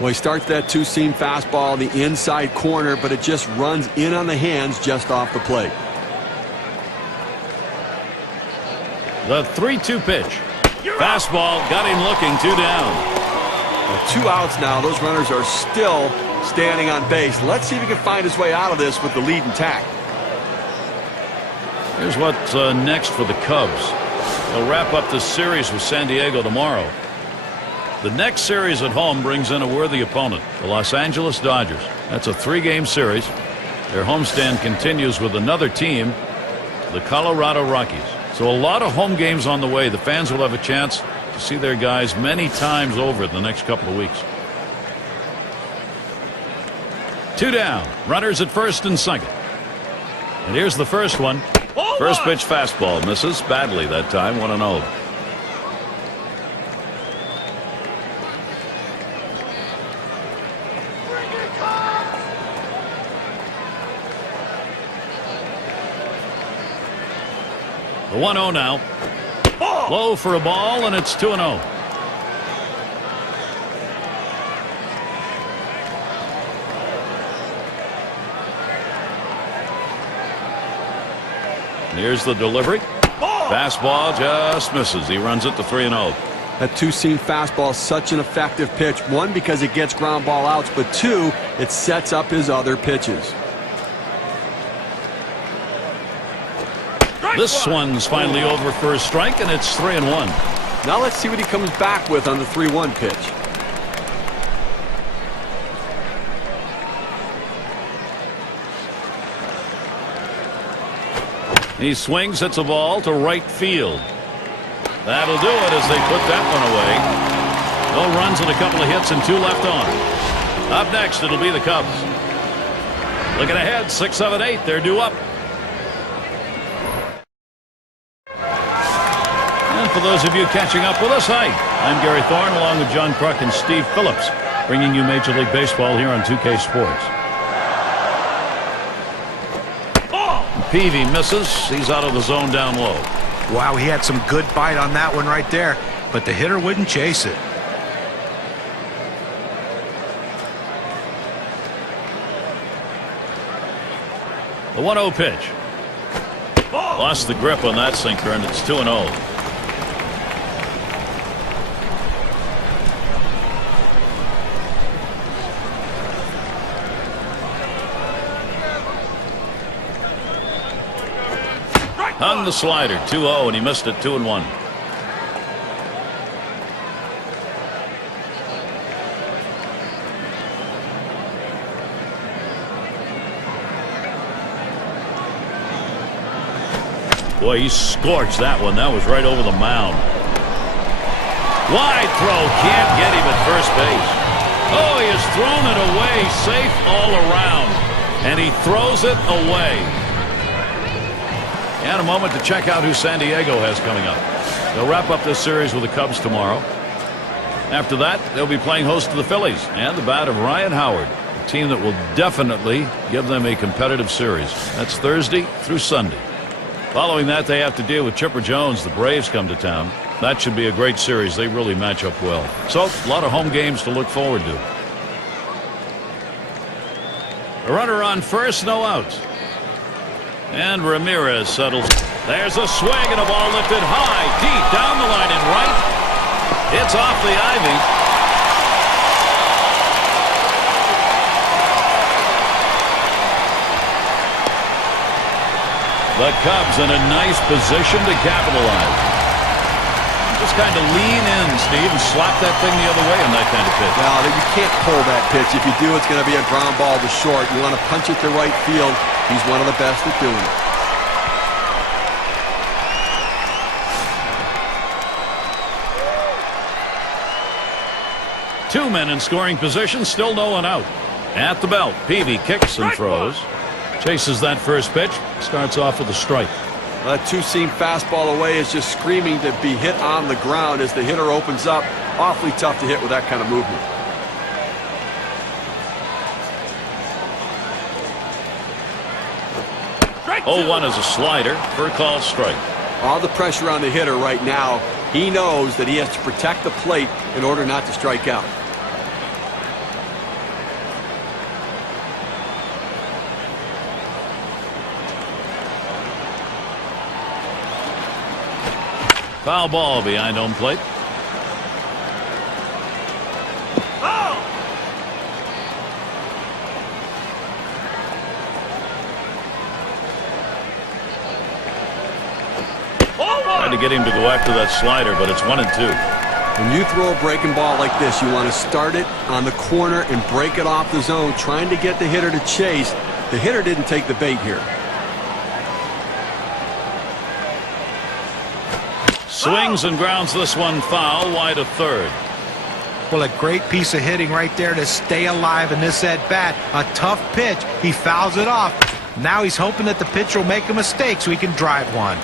Well, he starts that two-seam fastball in the inside corner, but it just runs in on the hands just off the plate. The 3-2 pitch. Fastball got him looking. 2 down. Well, 2 outs now. Those runners are still standing on base. Let's see if he can find his way out of this with the lead intact. Here's what's next for the Cubs. They'll wrap up this series with San Diego tomorrow. The next series at home brings in a worthy opponent, the Los Angeles Dodgers. That's a 3-game series. Their homestand continues with another team, the Colorado Rockies. So a lot of home games on the way. The fans will have a chance to see their guys many times over in the next couple of weeks. 2 down. Runners at first and second. And here's the first one. First pitch fastball misses badly that time. 1-0. The 1-0 now. Low for a ball, and it's 2-0. Here's the delivery. Fastball just misses. He runs it to 3-0. That two-seam fastball is such an effective pitch. 1, because it gets ground ball outs, but 2, it sets up his other pitches. This one's finally over for a strike, and it's 3-1. Now let's see what he comes back with on the 3-1 pitch. He swings, hits a ball to right field. That'll do it as they put that one away. No runs and a couple of hits and 2 left on. Up next, it'll be the Cubs. Looking ahead, 6, 7, 8. They're due up. And for those of you catching up with us, hi. I'm Gary Thorne along with John Kruk and Steve Phillips, bringing you Major League Baseball here on 2K Sports. Peavy misses. He's out of the zone down low. Wow, he had some good bite on that one right there, but the hitter wouldn't chase it. The 1-0 pitch. Lost the grip on that sinker, and it's 2-0. Hung the slider, 2-0, and he missed it, 2-1. Boy, he scorched that one. That was right over the mound. Wide throw, can't get him at first base. Oh, he has thrown it away, safe all around. And he throws it away. And a moment to check out who San Diego has coming up. They'll wrap up this series with the Cubs tomorrow. After that, they'll be playing host to the Phillies and the bat of Ryan Howard, a team that will definitely give them a competitive series. That's Thursday through Sunday. Following that, they have to deal with Chipper Jones. The Braves come to town. That should be a great series. They really match up well. So, a lot of home games to look forward to. A runner on first, no outs. And Ramirez settles. There's a swing and a ball lifted high, deep down the line and right. It's off the ivy. The Cubs in a nice position to capitalize. Just kind of lean in, Steve, and slap that thing the other way on that kind of pitch. Well, you can't pull that pitch. If you do, it's going to be a ground ball to short. You want to punch it to right field. He's one of the best at doing it. Two men in scoring position, still no one out. At the belt, Peavy kicks and throws. Chases that first pitch. Starts off with a strike. That two-seam fastball away is just screaming to be hit on the ground as the hitter opens up. Awfully tough to hit with that kind of movement. Strike 0-1 is a slider for a called strike. All the pressure on the hitter right now. He knows that he has to protect the plate in order not to strike out. Foul ball behind home plate. Tried to get him to go after that slider, but it's 1-2. When you throw a breaking ball like this, you want to start it on the corner and break it off the zone, trying to get the hitter to chase. The hitter didn't take the bait here. Swings and grounds this one foul, wide of third. Well, a great piece of hitting right there to stay alive in this at-bat. A tough pitch. He fouls it off. Now he's hoping that the pitcher will make a mistake so he can drive one.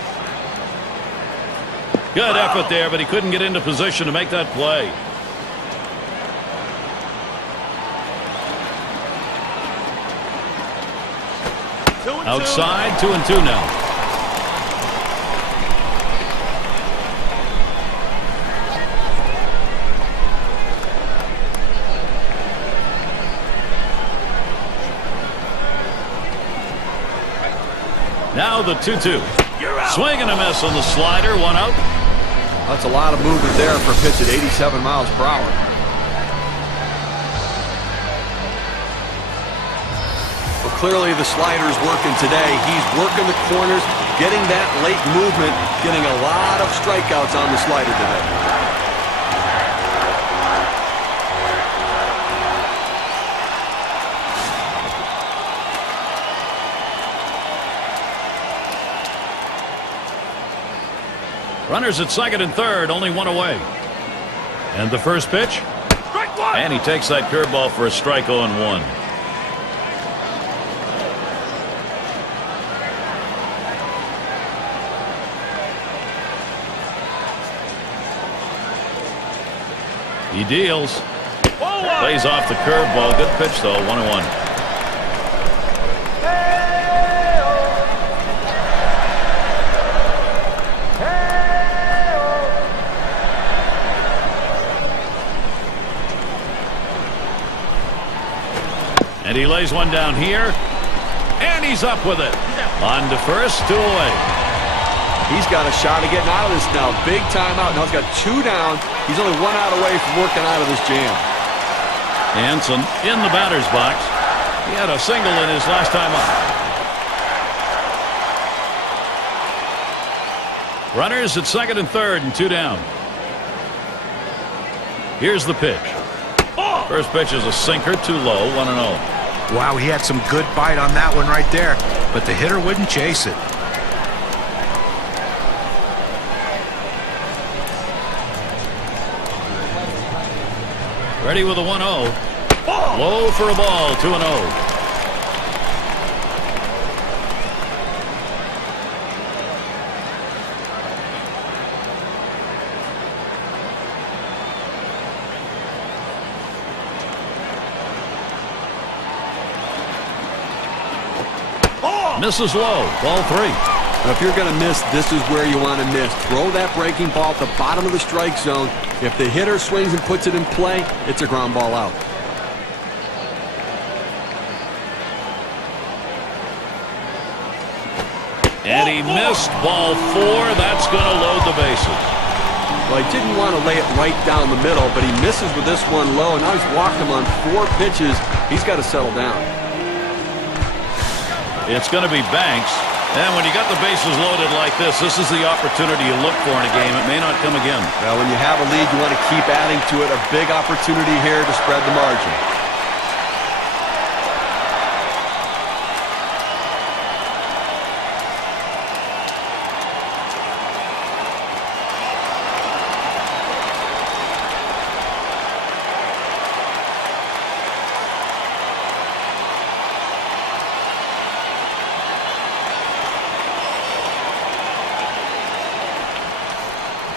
Good effort there, but he couldn't get into position to make that play. Outside, 2-2 now. Now the 2-2. Swing and a miss on the slider, one out. That's a lot of movement there for a pitch at 87 miles per hour. Well, clearly the slider's working today. He's working the corners, getting that late movement, getting a lot of strikeouts on the slider today. Runners at second and third, only one away. And the first pitch. And he takes that curveball for a strike, 0-1. He deals. Plays off the curveball. Good pitch, though, 1-1. And he lays one down here. And he's up with it. On to first, 2 away. He's got a shot of getting out of this now. Big time out. Now he's got 2 down. He's only 1 out away from working out of this jam. Hanson in the batter's box. He had a single in his last time up. Runners at second and third and 2 down. Here's the pitch. First pitch is a sinker, too low, 1-0. Wow, he had some good bite on that one right there, but the hitter wouldn't chase it. Ready with a 1-0. Low for a ball, 2-0. Misses low. Ball 3. Now, if you're going to miss, this is where you want to miss. Throw that breaking ball at the bottom of the strike zone. If the hitter swings and puts it in play, it's a ground ball out. And he missed ball 4. That's going to load the bases. Well, he didn't want to lay it right down the middle, but he misses with this one low. And now he's walked him on 4 pitches. He's got to settle down. It's going to be Banks. And when you got the bases loaded like this is the opportunity you look for in a game. It may not come again. Well, when you have a lead, you want to keep adding to it. A big opportunity here to spread the margin.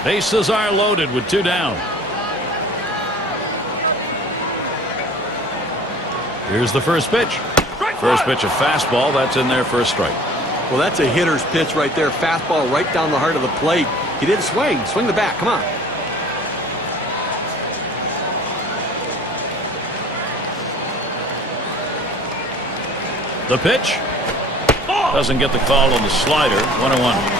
Bases are loaded with 2 down. Here's the first pitch. First pitch, a fastball. That's in there for a strike. Well, that's a hitter's pitch right there. Fastball right down the heart of the plate. He didn't swing. Swing the bat. Come on. The pitch. Doesn't get the call on the slider. 1-1.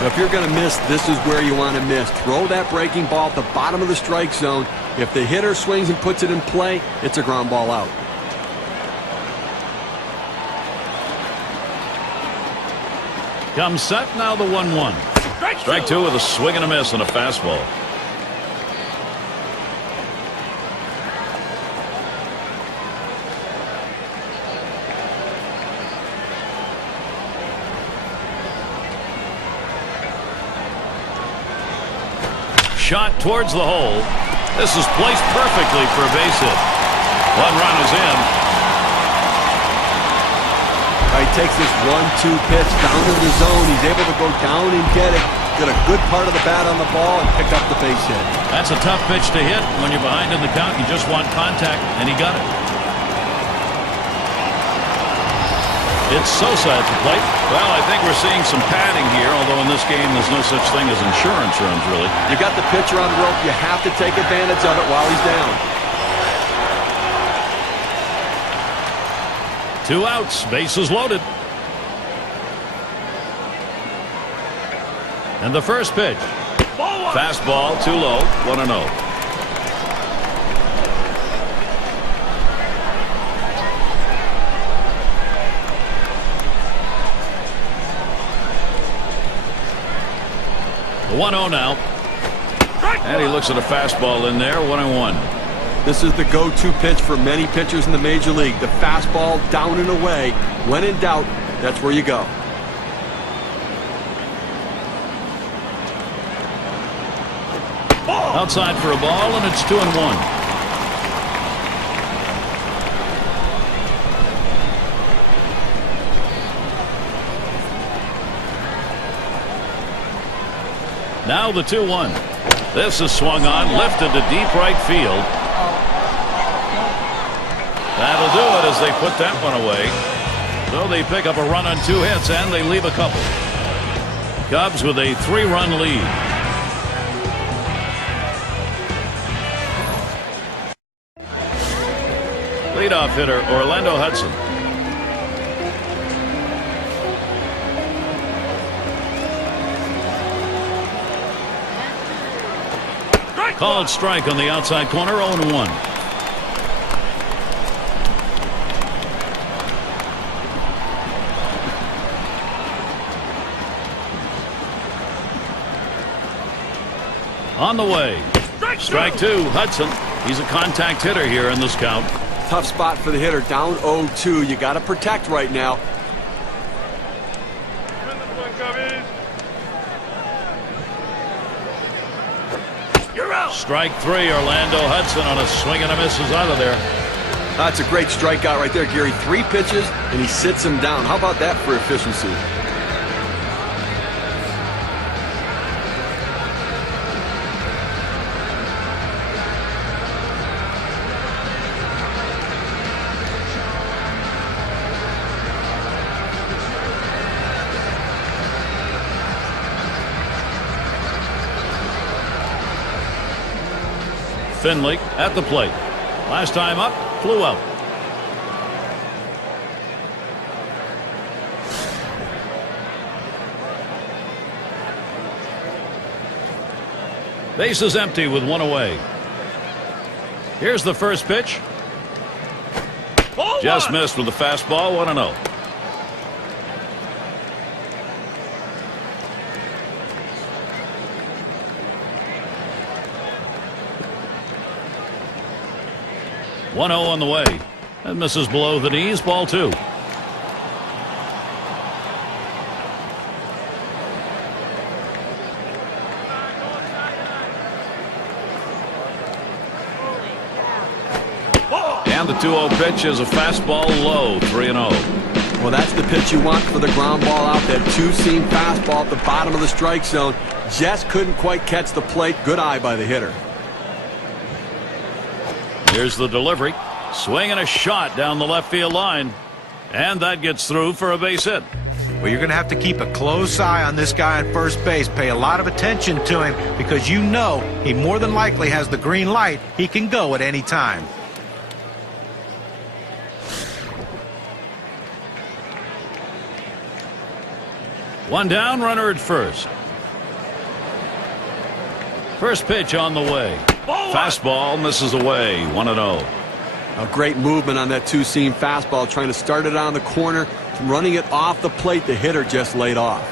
If you're going to miss, this is where you want to miss. Throw that breaking ball at the bottom of the strike zone. If the hitter swings and puts it in play, it's a ground ball out. Comes set, now the 1-1. Strike 2 with a swing and a miss and a fastball. Shot towards the hole. This is placed perfectly for a base hit. 1 run is in. He takes this 1-2 pitch down in the zone. He's able to go down and get it. Got a good part of the bat on the ball and pick up the base hit. That's a tough pitch to hit when you're behind in the count. You just want contact, and he got it. It's Sosa at the plate. Well, I think we're seeing some padding here, although in this game there's no such thing as insurance runs, really. You got the pitcher on the rope. You have to take advantage of it while he's down. 2 outs, bases loaded. And the first pitch. Fastball, too low, 1-0. The 1-0 now. And he looks at a fastball in there, 1-1. This is the go-to pitch for many pitchers in the major league. The fastball down and away. When in doubt, that's where you go. Outside for a ball, and it's 2-1. Now the 2-1. This is swung on, lifted to deep right field. That'll do it as they put that one away. So they pick up a run on 2 hits, and they leave a couple. Cubs with a 3-run lead. Leadoff hitter Orlando Hudson. Called strike on the outside corner, 0-1. On the way. Strike 2, Hudson. He's a contact hitter here in this count. Tough spot for the hitter, down 0-2. You got to protect right now. Strike 3, Orlando Hudson on a swing and a miss is out of there. That's a great strikeout right there, Gary. 3 pitches, and he sits him down. How about that for efficiency? Finley at the plate. Last time up, flew out. Base is empty with one away. Here's the first pitch. Just missed with the fastball. 1-0. On the way. That misses below the knees. Ball 2. And the 2-0 pitch is a fastball low. 3-0. Well, that's the pitch you want for the ground ball out. That two-seam fastball at the bottom of the strike zone. Just couldn't quite catch the plate. Good eye by the hitter. Here's the delivery. Swing and a shot down the left field line. And that gets through for a base hit. Well, you're going to have to keep a close eye on this guy on first base. Pay a lot of attention to him because you know he more than likely has the green light. He can go at any time. One down, runner at first. First pitch on the way. Fastball misses away. 1-0. A great movement on that two-seam fastball, trying to start it on the corner, running it off the plate. The hitter just laid off.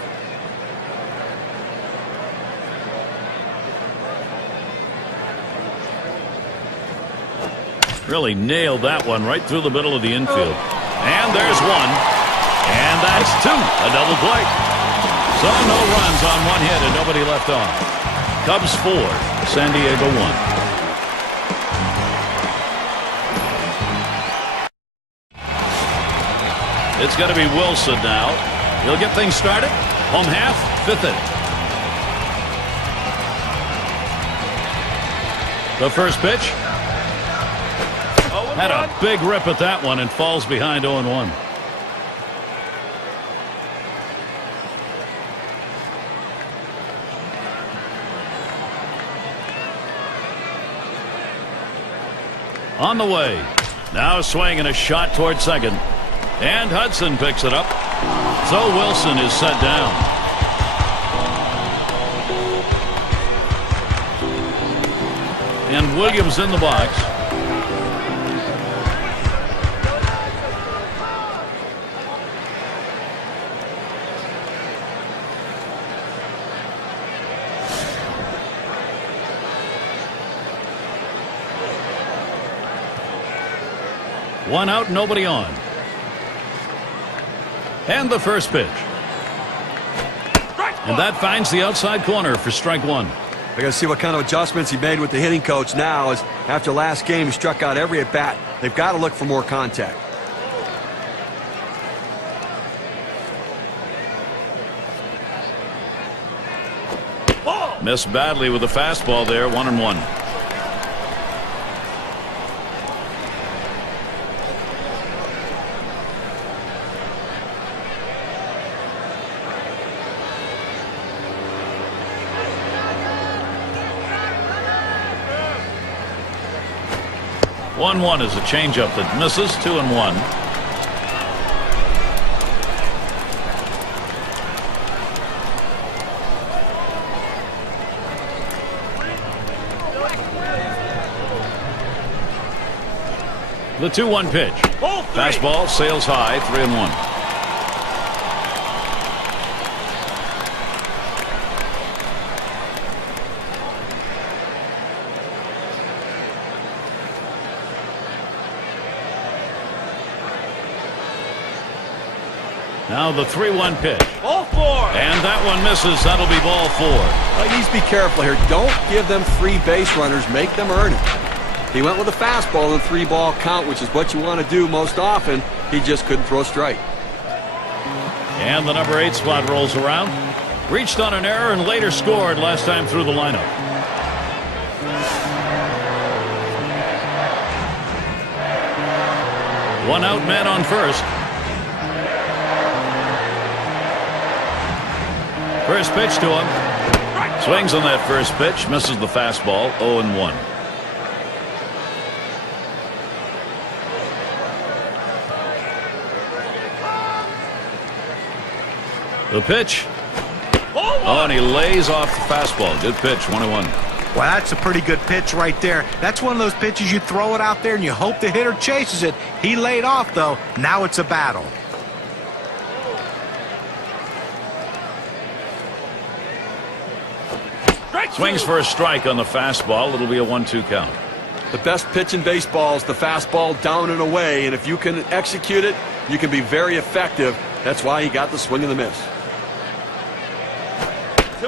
Really nailed that one right through the middle of the infield. And there's one. And that's 2. A double play. So no runs on one hit and nobody left on. Cubs 4, San Diego 1. It's going to be Wilson now. He'll get things started. Home half, 5th inning. The first pitch. Had a big rip at that one and falls behind 0-1. On the way. Now a swing and a shot toward second. And Hudson picks it up. So Wilson is set down. And Williams in the box. One out, nobody on. And the first pitch. And that finds the outside corner for strike 1. I got to see what kind of adjustments he made with the hitting coach now, as after last game he struck out every at bat. They've got to look for more contact. Missed badly with the fastball there. 1-1. One is a changeup that misses. 2-1. The 2-1 pitch. Fastball sails high. 3-1. Now the 3-1 pitch. Ball 4. And that one misses. That'll be ball 4. He needs to be careful here. Don't give them free base runners. Make them earn it. He went with a fastball in 3-ball count, which is what you want to do most often. He just couldn't throw a strike. And the number 8 spot rolls around. Reached on an error and later scored last time through the lineup. One out, man on first. First pitch to him. Swings on that first pitch. Misses the fastball. 0-1. The pitch. Oh, and he lays off the fastball. Good pitch, 1-1. Well, that's a pretty good pitch right there. That's one of those pitches you throw it out there and you hope the hitter chases it. He laid off, though. Now it's a battle. Swings for a strike on the fastball. It'll be a 1-2 count. The best pitch in baseball is the fastball down and away, and if you can execute it, you can be very effective. That's why he got the swing and the miss.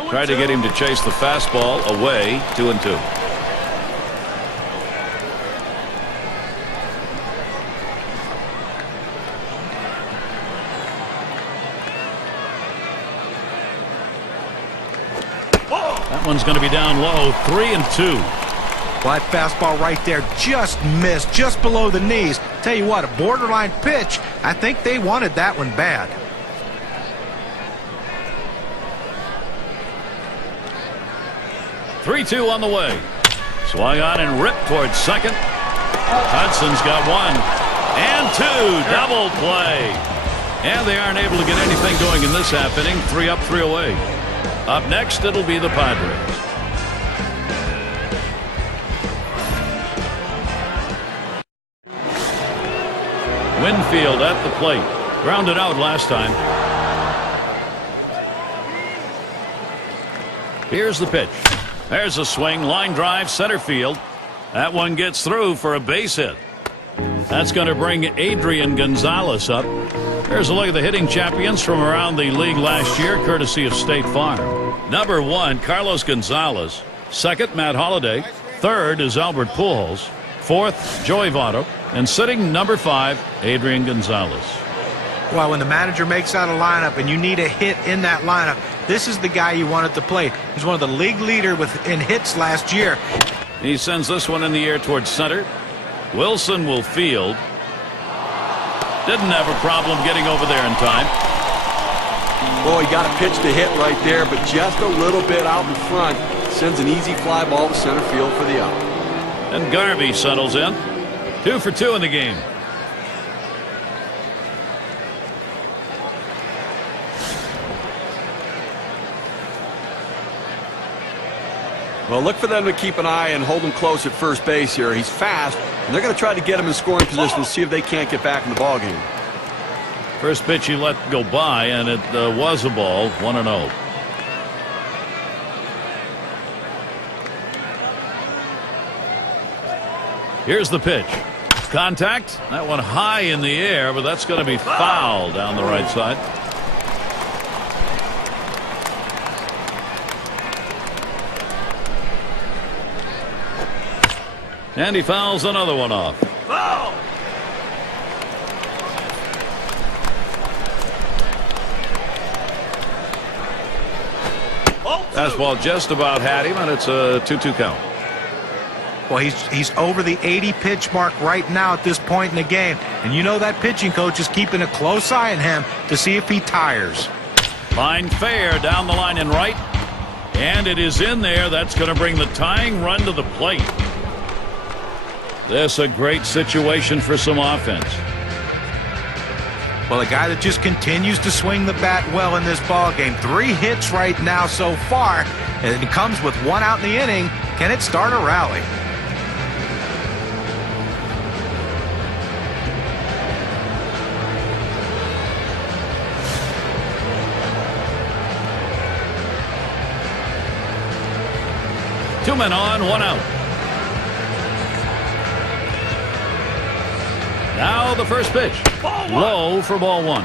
Tried to get him to chase the fastball away. 2-2. That one's going to be down low. 3-2. Well, that fastball right there just missed, just below the knees. Tell you what, a borderline pitch. I think they wanted that one bad. 3-2 on the way. Swung on and ripped towards second. Hudson's got 1 and 2. Double play. And they aren't able to get anything going in this half inning. 3 up, 3 away. Up next, it'll be the Padres. Winfield at the plate. Grounded out last time. Here's the pitch. There's a swing. Line drive, center field. That one gets through for a base hit. That's going to bring Adrian Gonzalez up. Here's a look at the hitting champions from around the league last year, courtesy of State Farm. Number 1, Carlos Gonzalez. Second, Matt Holliday. Third is Albert Pujols. Fourth, Joey Votto. And sitting number 5, Adrian Gonzalez. Well, when the manager makes out a lineup and you need a hit in that lineup, this is the guy you want at the plate. He's one of the league leader in hits last year. He sends this one in the air towards center. Wilson will field. Didn't have a problem getting over there in time. Oh, he got a pitch to hit right there, but just a little bit out in front. Sends an easy fly ball to center field for the out. And Garvey settles in. 2 for 2 in the game. Well, look for them to keep an eye and hold him close at first base here. He's fast, and they're going to try to get him in scoring position to see if they can't get back in the ballgame. First pitch he let go by, and it was a ball. 1-0. Here's the pitch. Contact. That one high in the air, but that's going to be foul down the right side. And he fouls another one off. Fastball just about had him, and it's a 2-2 count. Well, he's over the 80 pitch mark right now at this point in the game. And you know that pitching coach is keeping a close eye on him to see if he tires. Line fair down the line and right. And it is in there. That's going to bring the tying run to the plate. This a great situation for some offense. Well, a guy that just continues to swing the bat well in this ball game. 3 hits right now so far, and it comes with 1 out in the inning. Can it start a rally? Two men on, 1 out. Now the first pitch. Low for ball 1.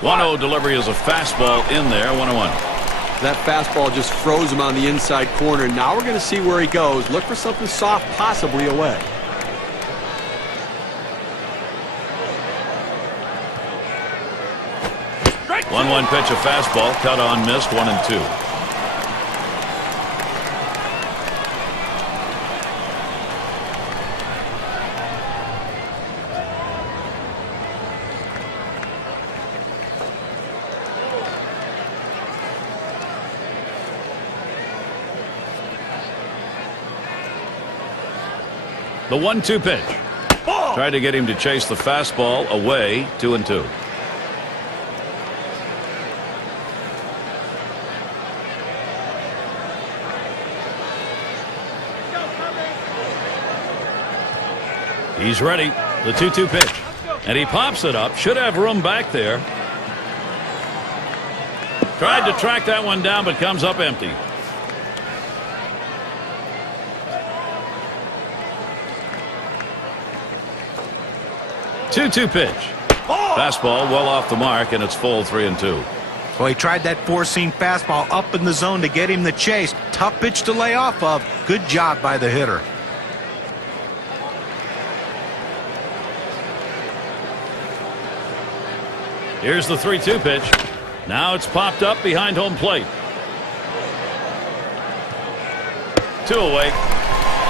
One 1-0 delivery is a fastball in there. 1-1. That fastball just froze him on the inside corner. Now we're going to see where he goes. Look for something soft, possibly away. 1-1 pitch, a fastball, cut on, missed, 1-2. The 1-2 pitch. Tried to get him to chase the fastball away. 2-2. He's ready. The 2-2 pitch. And he pops it up. Should have room back there. Tried to track that one down, but comes up empty. Two-two pitch. Fastball well off the mark, and it's full 3-2. Well, he tried that four-seam fastball up in the zone to get him the chase. Tough pitch to lay off of. Good job by the hitter. Here's the 3-2 pitch. Now it's popped up behind home plate. 2 away.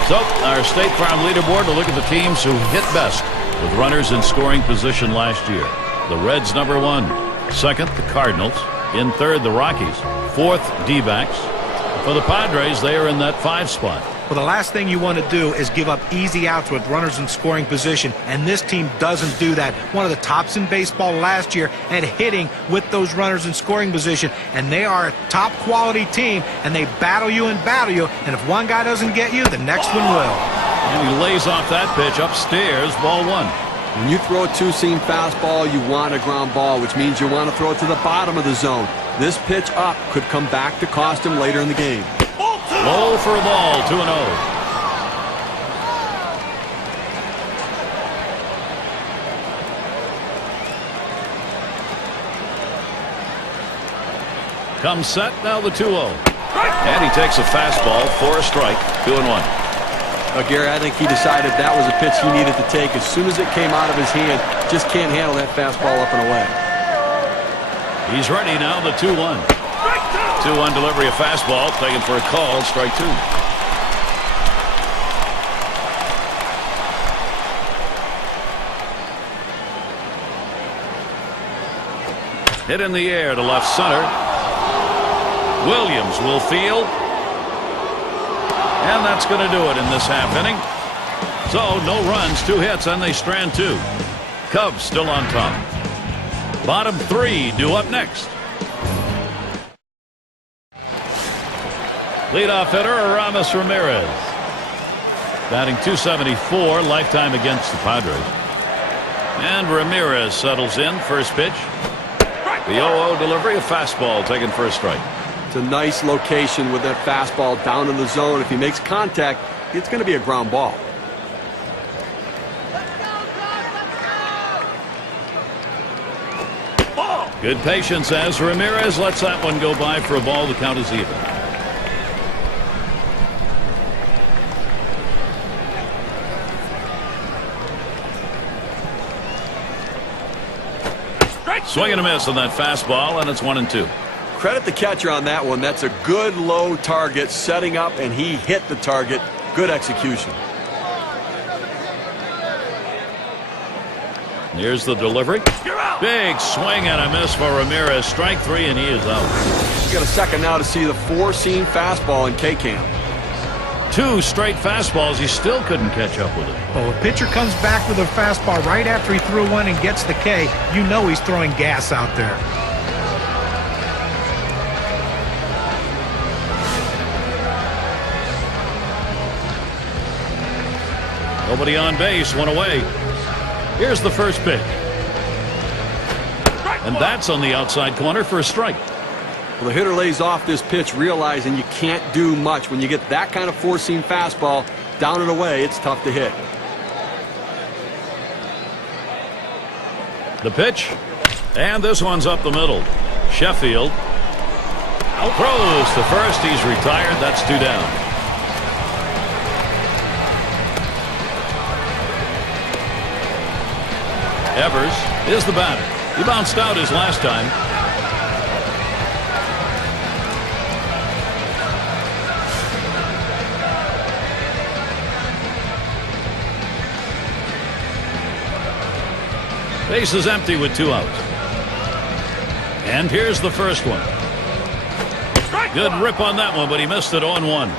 So our State Farm leaderboard to look at the teams who hit best with runners in scoring position last year. The Reds #1. Second, the Cardinals. In third, the Rockies. Fourth, D-backs. For the Padres, they are in that 5 spot. Well, the last thing you want to do is give up easy outs with runners in scoring position, and this team doesn't do that. One of the tops in baseball last year at hitting with those runners in scoring position, and they are a top quality team, and they battle you, and if one guy doesn't get you, the next one will. And he lays off that pitch upstairs, ball 1. When you throw a two-seam fastball, you want a ground ball, which means you want to throw it to the bottom of the zone. This pitch up could come back to cost him later in the game. Low for a ball, 2-0. Comes set, now the 2-0. And he takes a fastball for a strike, 2-1. Gary, I think he decided that was a pitch he needed to take as soon as it came out of his hand. Just can't handle that fastball up and away. He's ready now, the 2-1. 2-1 delivery of fastball, taken for a call, strike 2. Hit in the air to left center. Williams will field. And that's going to do it in this half inning. So no runs, 2 hits, and they strand 2. Cubs still on top. Bottom 3 due up next. Leadoff hitter Aramis Ramirez. Batting .274, lifetime against the Padres. And Ramirez settles in, first pitch. The 0-0 delivery, a fastball taken for a strike. It's a nice location with that fastball down in the zone. If he makes contact, it's going to be a ground ball. Good patience as Ramirez lets that one go by for a ball. The count is even. Swing and a miss on that fastball, and it's 1-2. Credit the catcher on that one. That's a good low target setting up, and he hit the target. Good execution. Here's the delivery. Big swing and a miss for Ramirez. Strike 3, and he is out. He's got a second now to see the four-seam fastball in K-Camp. 2 straight fastballs. He still couldn't catch up with it. Well, a pitcher comes back with a fastball right after he threw one and gets the K. You know he's throwing gas out there. Nobody on base, 1 away. Here's the first pitch. And that's on the outside corner for a strike. Well, the hitter lays off this pitch, realizing you can't do much. When you get that kind of four-seam fastball down and away, it's tough to hit. The pitch. And this one's up the middle. Sheffield throws to first. He's retired. That's 2 down. Evers is the batter. He bounced out his last time. Base is empty with 2 outs. And here's the first one. Good rip on that one, but he missed it on 1.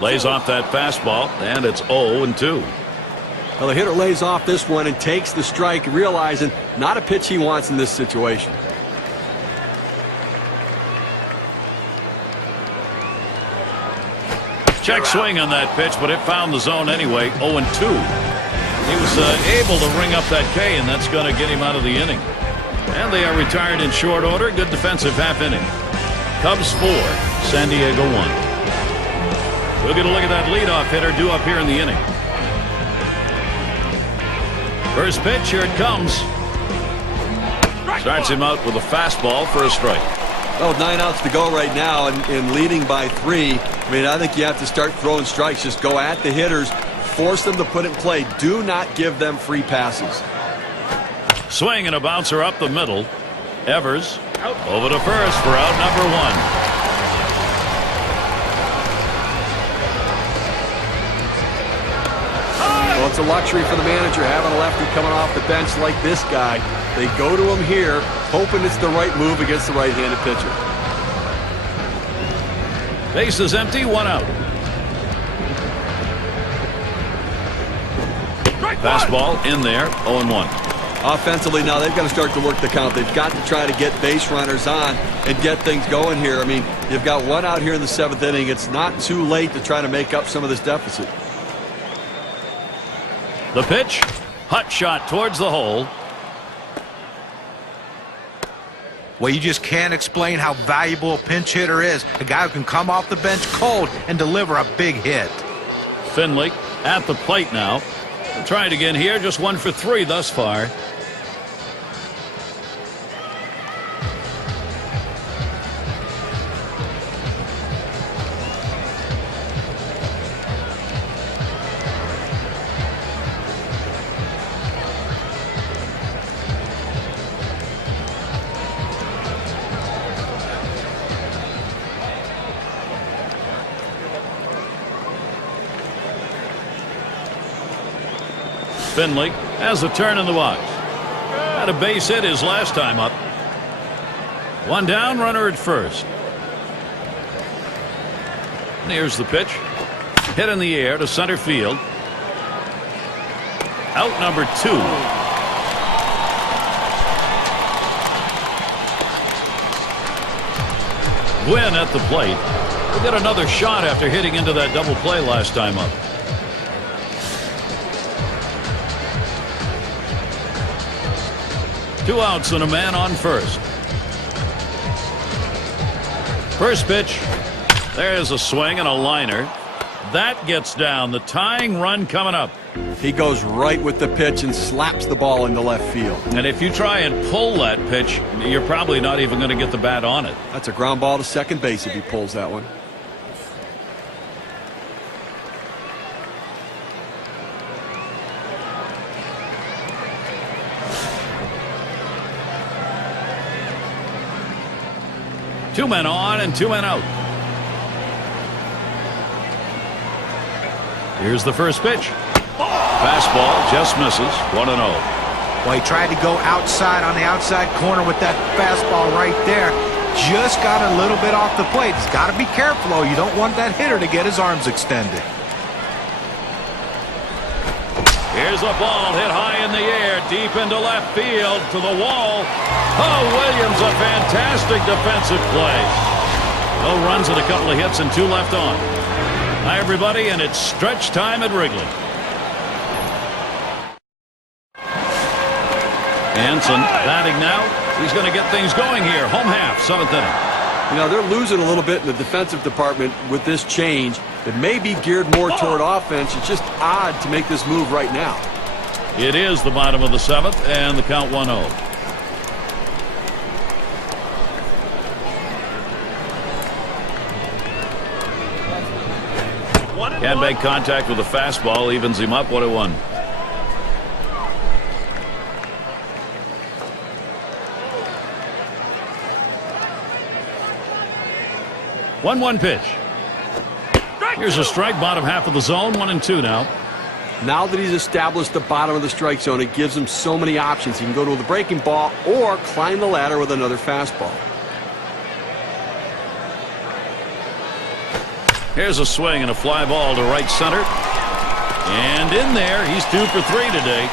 Lays off that fastball, and it's 0-2. Well, the hitter lays off this one and takes the strike, realizing not a pitch he wants in this situation. Check swing on that pitch, but it found the zone anyway. 0-2. He was able to ring up that K, and that's going to get him out of the inning. And they are retired in short order. Good defensive half inning. Cubs 4, San Diego 1. We'll get a look at that leadoff hitter due up here in the inning. First pitch, here it comes. Starts him out with a fastball for a strike. Well, with 9 outs to go right now and leading by 3, I mean, I think you have to start throwing strikes. Just go at the hitters, force them to put it in play. Do not give them free passes. Swing and a bouncer up the middle. Evers over to first for out number 1. Well, it's a luxury for the manager having a lefty coming off the bench like this guy. They go to him here, hoping it's the right move against the right-handed pitcher. Base is empty, 1 out. Fastball in there, 0-1. Offensively now, they've got to start to work the count. They've got to try to get base runners on and get things going here. I mean, you've got 1 out here in the 7th inning. It's not too late to try to make up some of this deficit. The pitch, hot shot towards the hole. Well, you just can't explain how valuable a pinch hitter is. A guy who can come off the bench cold and deliver a big hit. Finley at the plate now. Try it again here. Just 1 for 3 thus far. Finley has a turn in the box. Had a base hit his last time up. 1 down, runner at first. And here's the pitch. Hit in the air to center field. Out number 2. Gwynn at the plate. We'll get another shot after hitting into that double play last time up. Two outs and a man on first. First pitch. There's a swing and a liner. That gets down. The tying run coming up. He goes right with the pitch and slaps the ball into left field. And if you try and pull that pitch, you're probably not even going to get the bat on it. That's a ground ball to second base if he pulls that one. Two men on and 2 men out. Here's the first pitch. Fastball just misses. 1-0. Well, he tried to go outside on the outside corner with that fastball right there. Just got a little bit off the plate. He's got to be careful, though. You don't want that hitter to get his arms extended. Here's a ball hit high in the air, deep into left field to the wall. Oh, Williams, a fantastic defensive play. No runs and a couple of hits and 2 left on. Hi, everybody, and it's stretch time at Wrigley. Hanson batting now. He's going to get things going here. Home half, 7th inning. You know, they're losing a little bit in the defensive department with this change. It may be geared more toward offense. It's just odd to make this move right now. It is the bottom of the 7th, and the count 1-0. Can't make contact with a fastball. Evens him up 1-1. One pitch. Here's a strike, bottom half of the zone. 1-2 now. Now that he's established the bottom of the strike zone, it gives him so many options. He can go to the breaking ball or climb the ladder with another fastball. Here's a swing and a fly ball to right center. And in there, he's 2 for 3 today.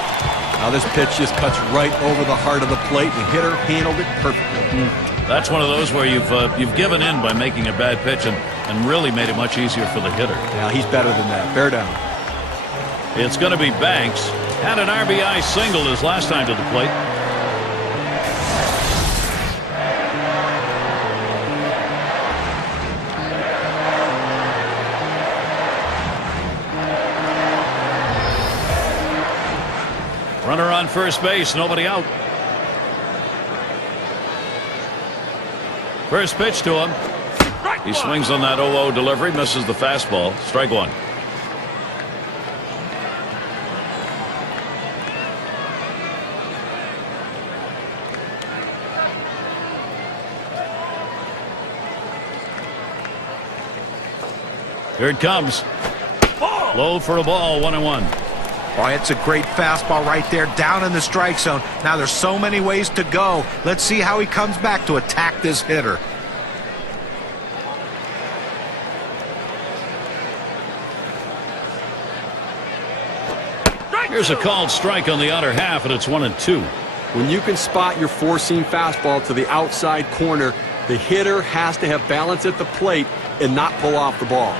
Now this pitch just cuts right over the heart of the plate. The hitter handled it perfectly. That's one of those where you've given in by making a bad pitch and really made it much easier for the hitter. Yeah, he's better than that. Bear down. It's going to be Banks. Had an RBI single his last time to the plate. Runner on first base, nobody out. First pitch to him. He swings on that 0-0 delivery, misses the fastball. Strike one. Here it comes. Low for a ball, 1-1. Boy, it's a great fastball right there down in the strike zone. Now there's so many ways to go. Let's see how he comes back to attack this hitter. Here's a called strike on the outer half, and it's 1-2. When you can spot your four-seam fastball to the outside corner, the hitter has to have balance at the plate and not pull off the ball.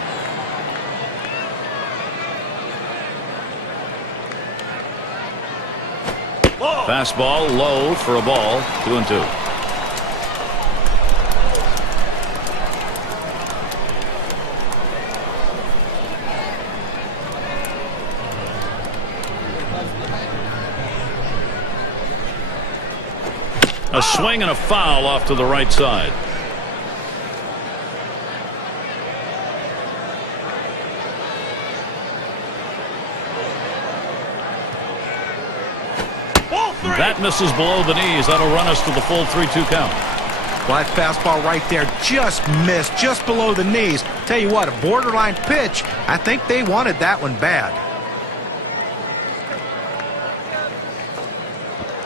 Fastball low for a ball, 2-2. A swing and a foul off to the right side. That misses below the knees. That'll run us to the full 3-2 count. Well, that fastball right there just missed, just below the knees. Tell you what, a borderline pitch. I think they wanted that one bad.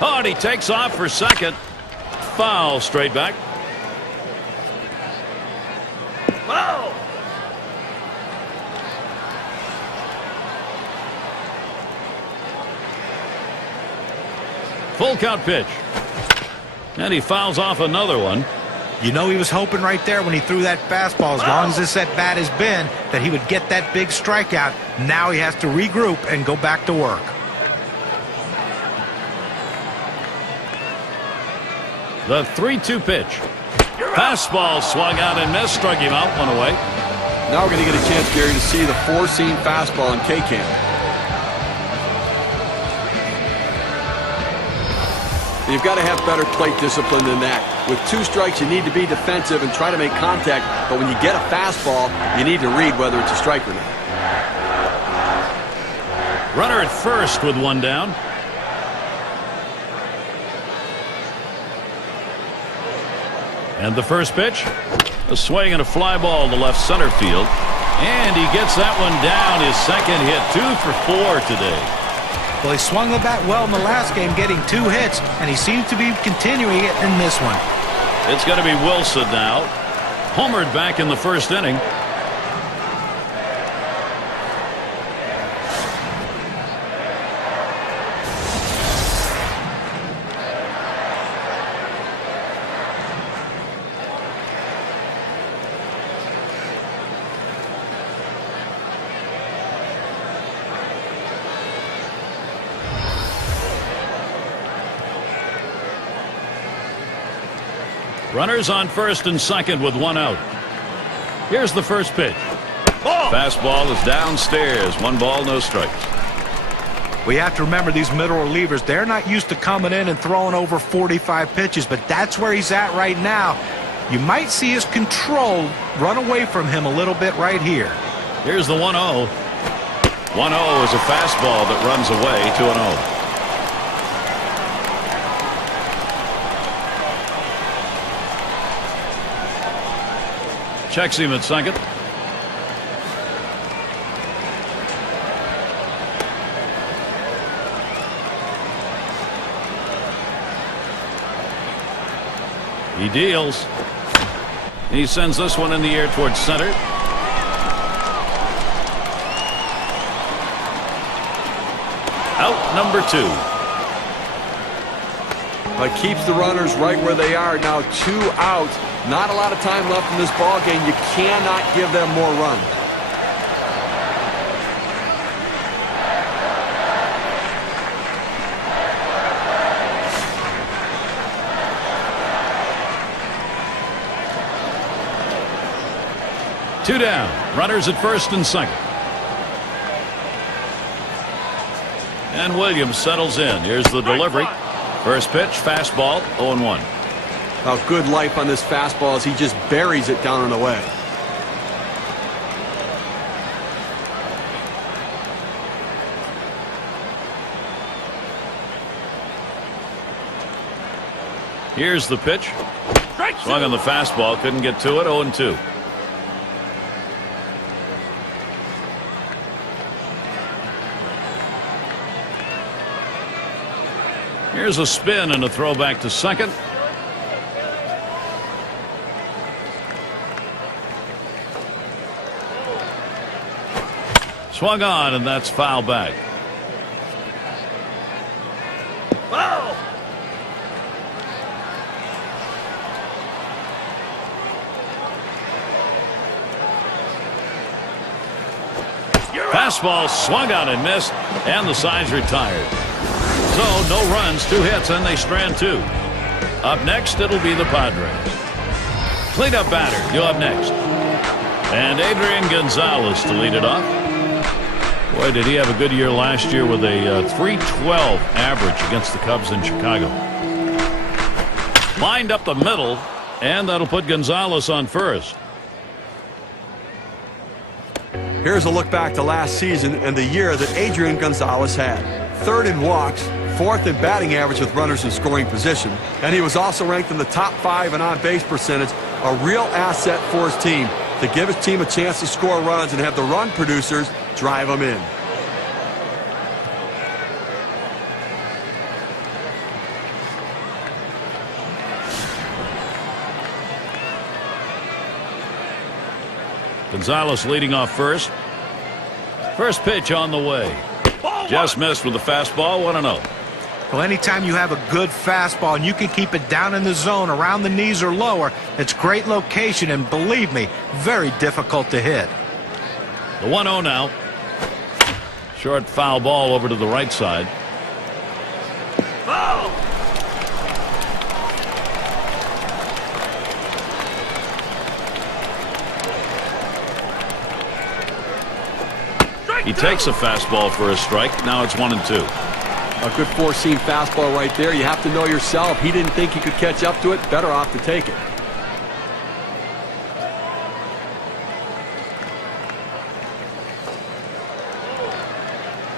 Oh, and he takes off for second. Foul straight back. Foul. Full count pitch. And he fouls off another one. You know he was hoping right there when he threw that fastball, as long as this at bat has been, that he would get that big strikeout. Now he has to regroup and go back to work. The 3-2 pitch. Fastball swung out and missed, struck him out, one away. Now we're going to get a chance, Gary, to see the four-seam fastball in K-Cam. You've got to have better plate discipline than that. With 2 strikes, you need to be defensive and try to make contact. But when you get a fastball, you need to read whether it's a strike or not. Runner at first with one down. And the first pitch, a swing and a fly ball to left center field. And he gets that one down, his second hit, 2 for 4 today. Well, he swung the bat well in the last game, getting 2 hits, and he seems to be continuing it in this one. It's going to be Wilson now. Homered back in the first inning. Runners on first and second with 1 out. Here's the first pitch. Fastball is downstairs. 1 ball, no strikes. We have to remember these middle relievers, they're not used to coming in and throwing over 45 pitches, but that's where he's at right now. You might see his control run away from him a little bit right here. Here's the 1-0. 1-0 is a fastball that runs away, 2-0. Checks him at second. He deals. He sends this one in the air towards center. Out number 2. But keeps the runners right where they are. Now 2 out. Not a lot of time left in this ball game. You cannot give them more runs. Two down. Runners at first and second. And Williams settles in. Here's the delivery. First pitch, fastball, 0-1. Oh, good life on this fastball as he just buries it down and away. Here's the pitch. Swung on the fastball, couldn't get to it, 0-2. Here's a spin and a throw back to second. Swung on, and that's foul back. Wow. Fastball swung on and missed, and the side's retired. So no runs, 2 hits, and they strand 2. Up next, it'll be the Padres. Cleanup batter, you'll have next. And Adrian Gonzalez to lead it off. Boy, did he have a good year last year with a .312 average against the Cubs in Chicago. Lined up the middle, and that'll put Gonzalez on first. Here's a look back to last season and the year that Adrian Gonzalez had. 3rd in walks, 4th in batting average with runners in scoring position, and he was also ranked in the top 5 in on-base percentage, a real asset for his team to give his team a chance to score runs and have the run producers drive them in. Gonzalez leading off first. First pitch on the way. Just missed with the fastball, 1-0. Well, anytime you have a good fastball and you can keep it down in the zone around the knees or lower, it's great location, and believe me, very difficult to hit. The 1-0 now. Short foul ball over to the right side. Foul! He takes a fastball for a strike. Now it's 1-2. A good 4-seam fastball right there. You have to know yourself. He didn't think he could catch up to it. Better off to take it.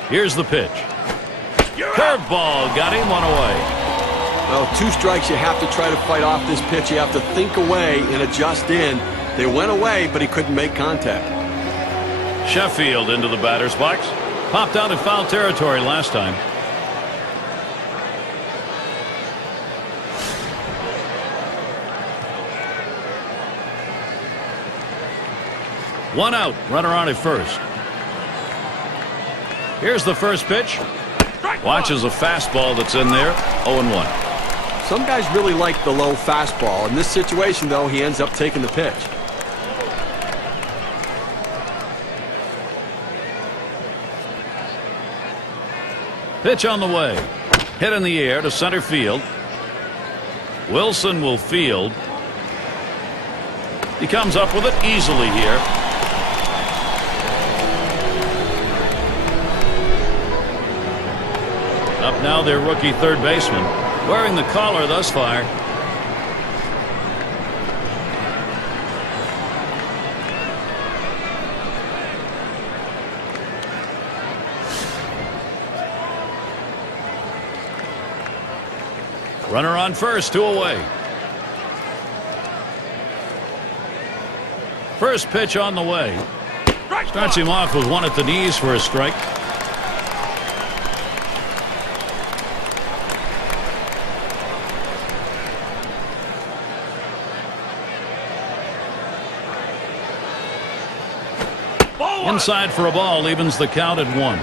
Here's the pitch. Curveball got him, 1 away. Well, 2 strikes. You have to try to fight off this pitch. You have to think away and adjust in. They went away, but he couldn't make contact. Sheffield into the batter's box. Popped out in foul territory last time. One out, runner on at first. Here's the first pitch. Watches a fastball that's in there, 0-1. Some guys really like the low fastball. In this situation, though, he ends up taking the pitch. Pitch on the way. Hit in the air to center field. Wilson will field. He comes up with it easily here. Up now their rookie third baseman, wearing the collar thus far. Runner on first, 2 away. First pitch on the way. Starts him off with one at the knees for a strike. Inside for a ball, evens the count at 1.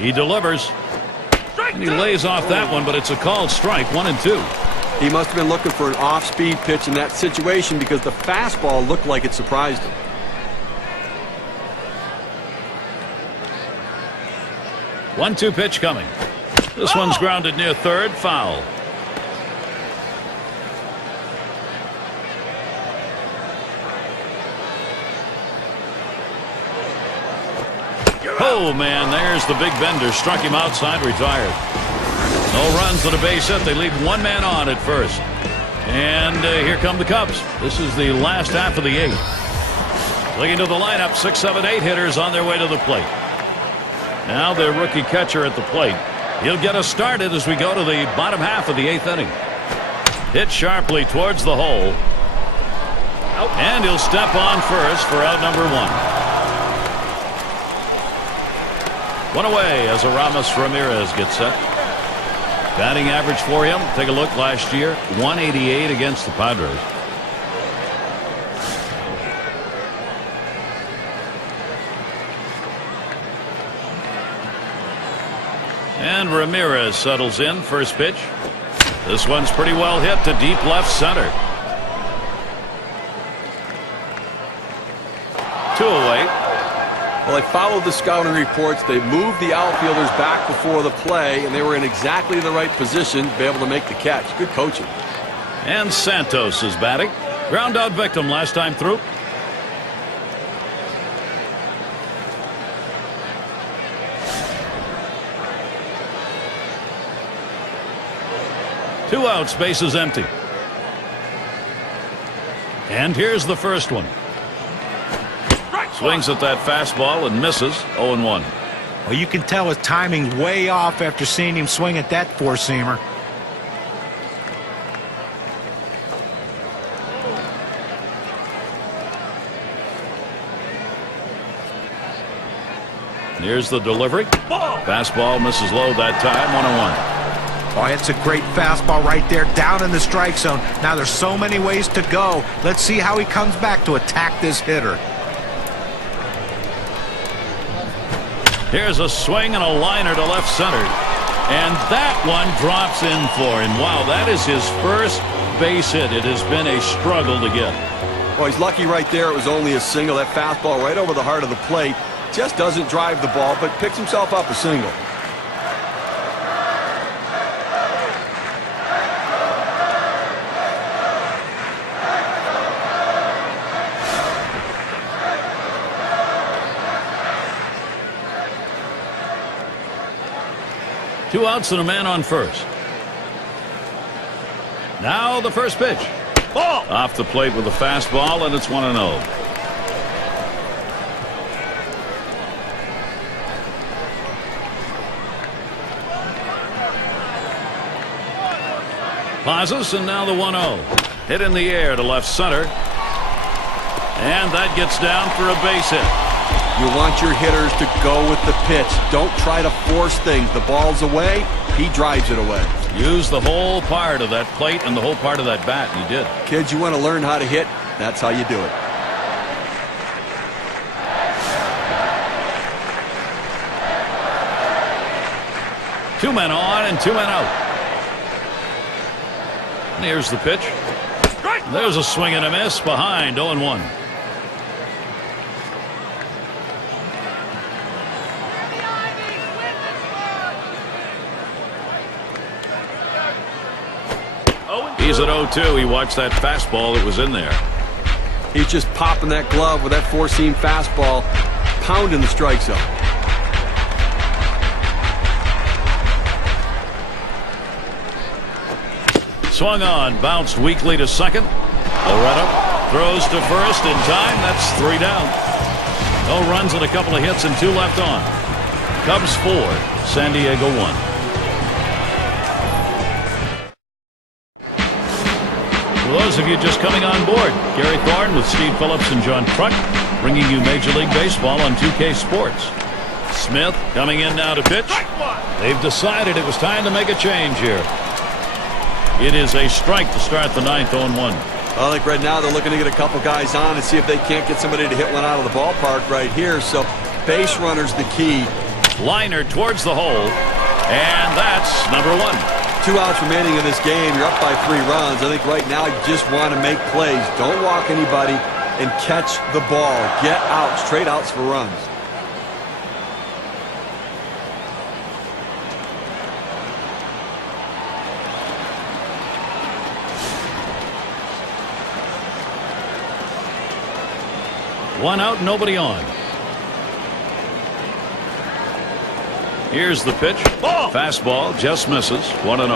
He delivers. And he lays off that one, but it's a called strike, 1-2. He must have been looking for an off-speed pitch in that situation because the fastball looked like it surprised him. One-two pitch coming. This one's grounded near third, foul. Oh, man, there's the big bender. Struck him outside, retired. No runs to the base hit. They leave one man on at first. And here come the Cubs. This is the last half of the eighth. Looking to the lineup, 6, 7, 8 hitters on their way to the plate. Now their rookie catcher at the plate. He'll get us started as we go to the bottom half of the eighth inning. Hit sharply towards the hole. And he'll step on first for out number 1. One away as Aramis Ramirez gets set. Batting average for him, take a look, last year, 188 against the Padres. And Ramirez settles in, first pitch. This one's pretty well hit to deep left center. 2 away. Well, they followed the scouting reports. They moved the outfielders back before the play, and they were in exactly the right position to be able to make the catch. Good coaching. And Santos is batting. Ground out victim last time through. Two outs, bases empty. And here's the first one. Swings at that fastball and misses. 0-1. Well, you can tell his timing's way off after seeing him swing at that four-seamer. Here's the delivery. Fastball misses low that time. 1-1. Oh, it's a great fastball right there down in the strike zone. Now there's so many ways to go. Let's see how he comes back to attack this hitter. Here's a swing and a liner to left center. And that one drops in for him. Wow, that is his first base hit. It has been a struggle to get. Well, he's lucky right there. It was only a single. That fastball right over the heart of the plate. Just doesn't drive the ball, but picks himself up a single. Two outs and a man on first. Now the first pitch. Ball! Off the plate with a fastball, and it's 1-0. Pauses, and now the 1-0. Hit in the air to left center. And that gets down for a base hit. You want your hitters to go with the pitch. Don't try to force things. The ball's away. He drives it away. Use the whole part of that plate and the whole part of that bat. You did. Kids, you want to learn how to hit? That's how you do it. Two men on and 2 men out. And here's the pitch. There's a swing and a miss behind. 0-1. He's at 0-2. He watched that fastball that was in there. He's just popping that glove with that four-seam fastball, pounding the strike zone. Swung on, bounced weakly to second. Loretta throws to first in time. That's 3 down. No runs and a couple of hits and 2 left on. Cubs 4, San Diego 1. For those of you just coming on board, Gary Thorne with Steve Phillips and John Truck bringing you Major League Baseball on 2K Sports. Smith coming in now to pitch. They've decided it was time to make a change here. It is a strike to start the 9th. 0-1. I think right now they're looking to get a couple guys on and see if they can't get somebody to hit one out of the ballpark right here. So base runner's the key. Liner towards the hole. And that's number 1. 2 outs remaining in this game. You're up by 3 runs. I think right now you just want to make plays. Don't walk anybody and catch the ball. Get out. Straight outs for runs. One out, nobody on. Here's the pitch. Ball. Fastball just misses. 1-0.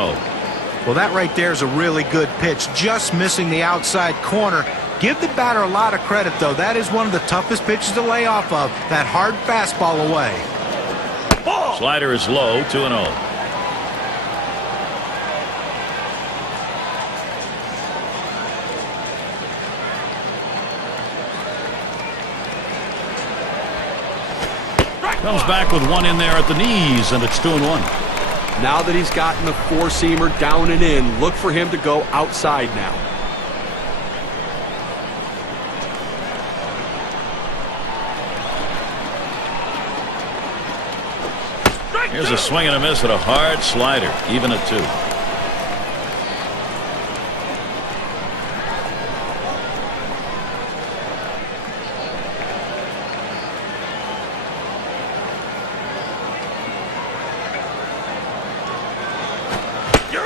Well, that right there is a really good pitch. Just missing the outside corner. Give the batter a lot of credit, though. That is one of the toughest pitches to lay off of. That hard fastball away. Ball. Slider is low. 2-0. Comes back with one in there at the knees, and it's 2-1. Now that he's gotten the 4-seamer down and in, look for him to go outside now. Here's a swing and a miss at a hard slider, even at 2.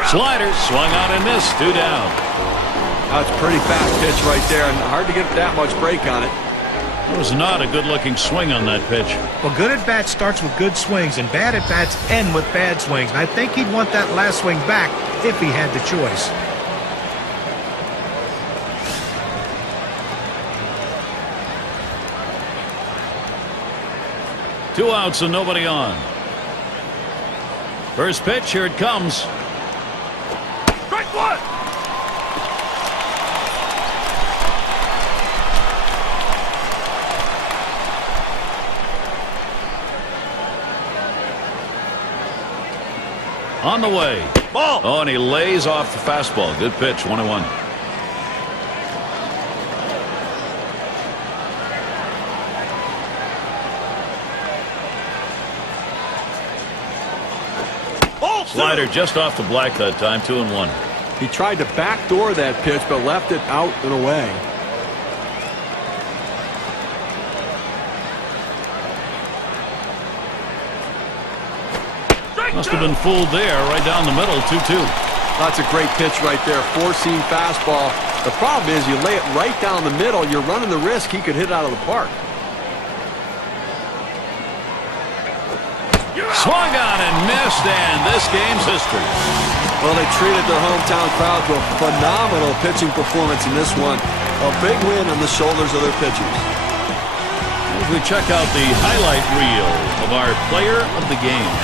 Slider swung on and missed. 2 down. That's a pretty fast pitch right there, and hard to get that much break on it. It was not a good-looking swing on that pitch. Well, good at bat starts with good swings, and bad at bats end with bad swings. And I think he'd want that last swing back if he had the choice. Two outs and nobody on. First pitch, here it comes. Strike 1. On the way. Ball. Oh, and he lays off the fastball. Good pitch. 1-1. Slider just off the black that time. 2-1. He tried to backdoor that pitch, but left it out and away. Must have been fooled there, right down the middle. 2-2. That's a great pitch right there. 4-seam fastball. The problem is you lay it right down the middle, you're running the risk he could hit it out of the park. Swung on and missed, and this game's history. Well, they treated their hometown crowd to a phenomenal pitching performance in this one. A big win on the shoulders of their pitchers. As we check out the highlight reel of our player of the game.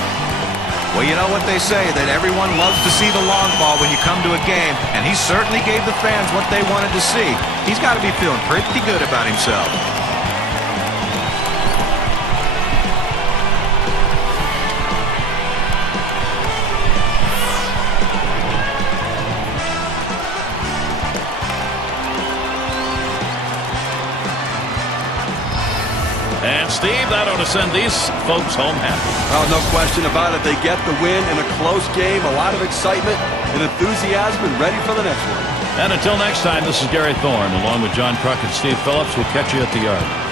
Well, you know what they say, that everyone loves to see the long ball when you come to a game, and he certainly gave the fans what they wanted to see. He's got to be feeling pretty good about himself. And Steve, that ought to send these folks home happy. Oh, no question about it. They get the win in a close game, a lot of excitement and enthusiasm, and ready for the next one. And until next time, this is Gary Thorne, along with John Kruk and Steve Phillips. We'll catch you at the yard.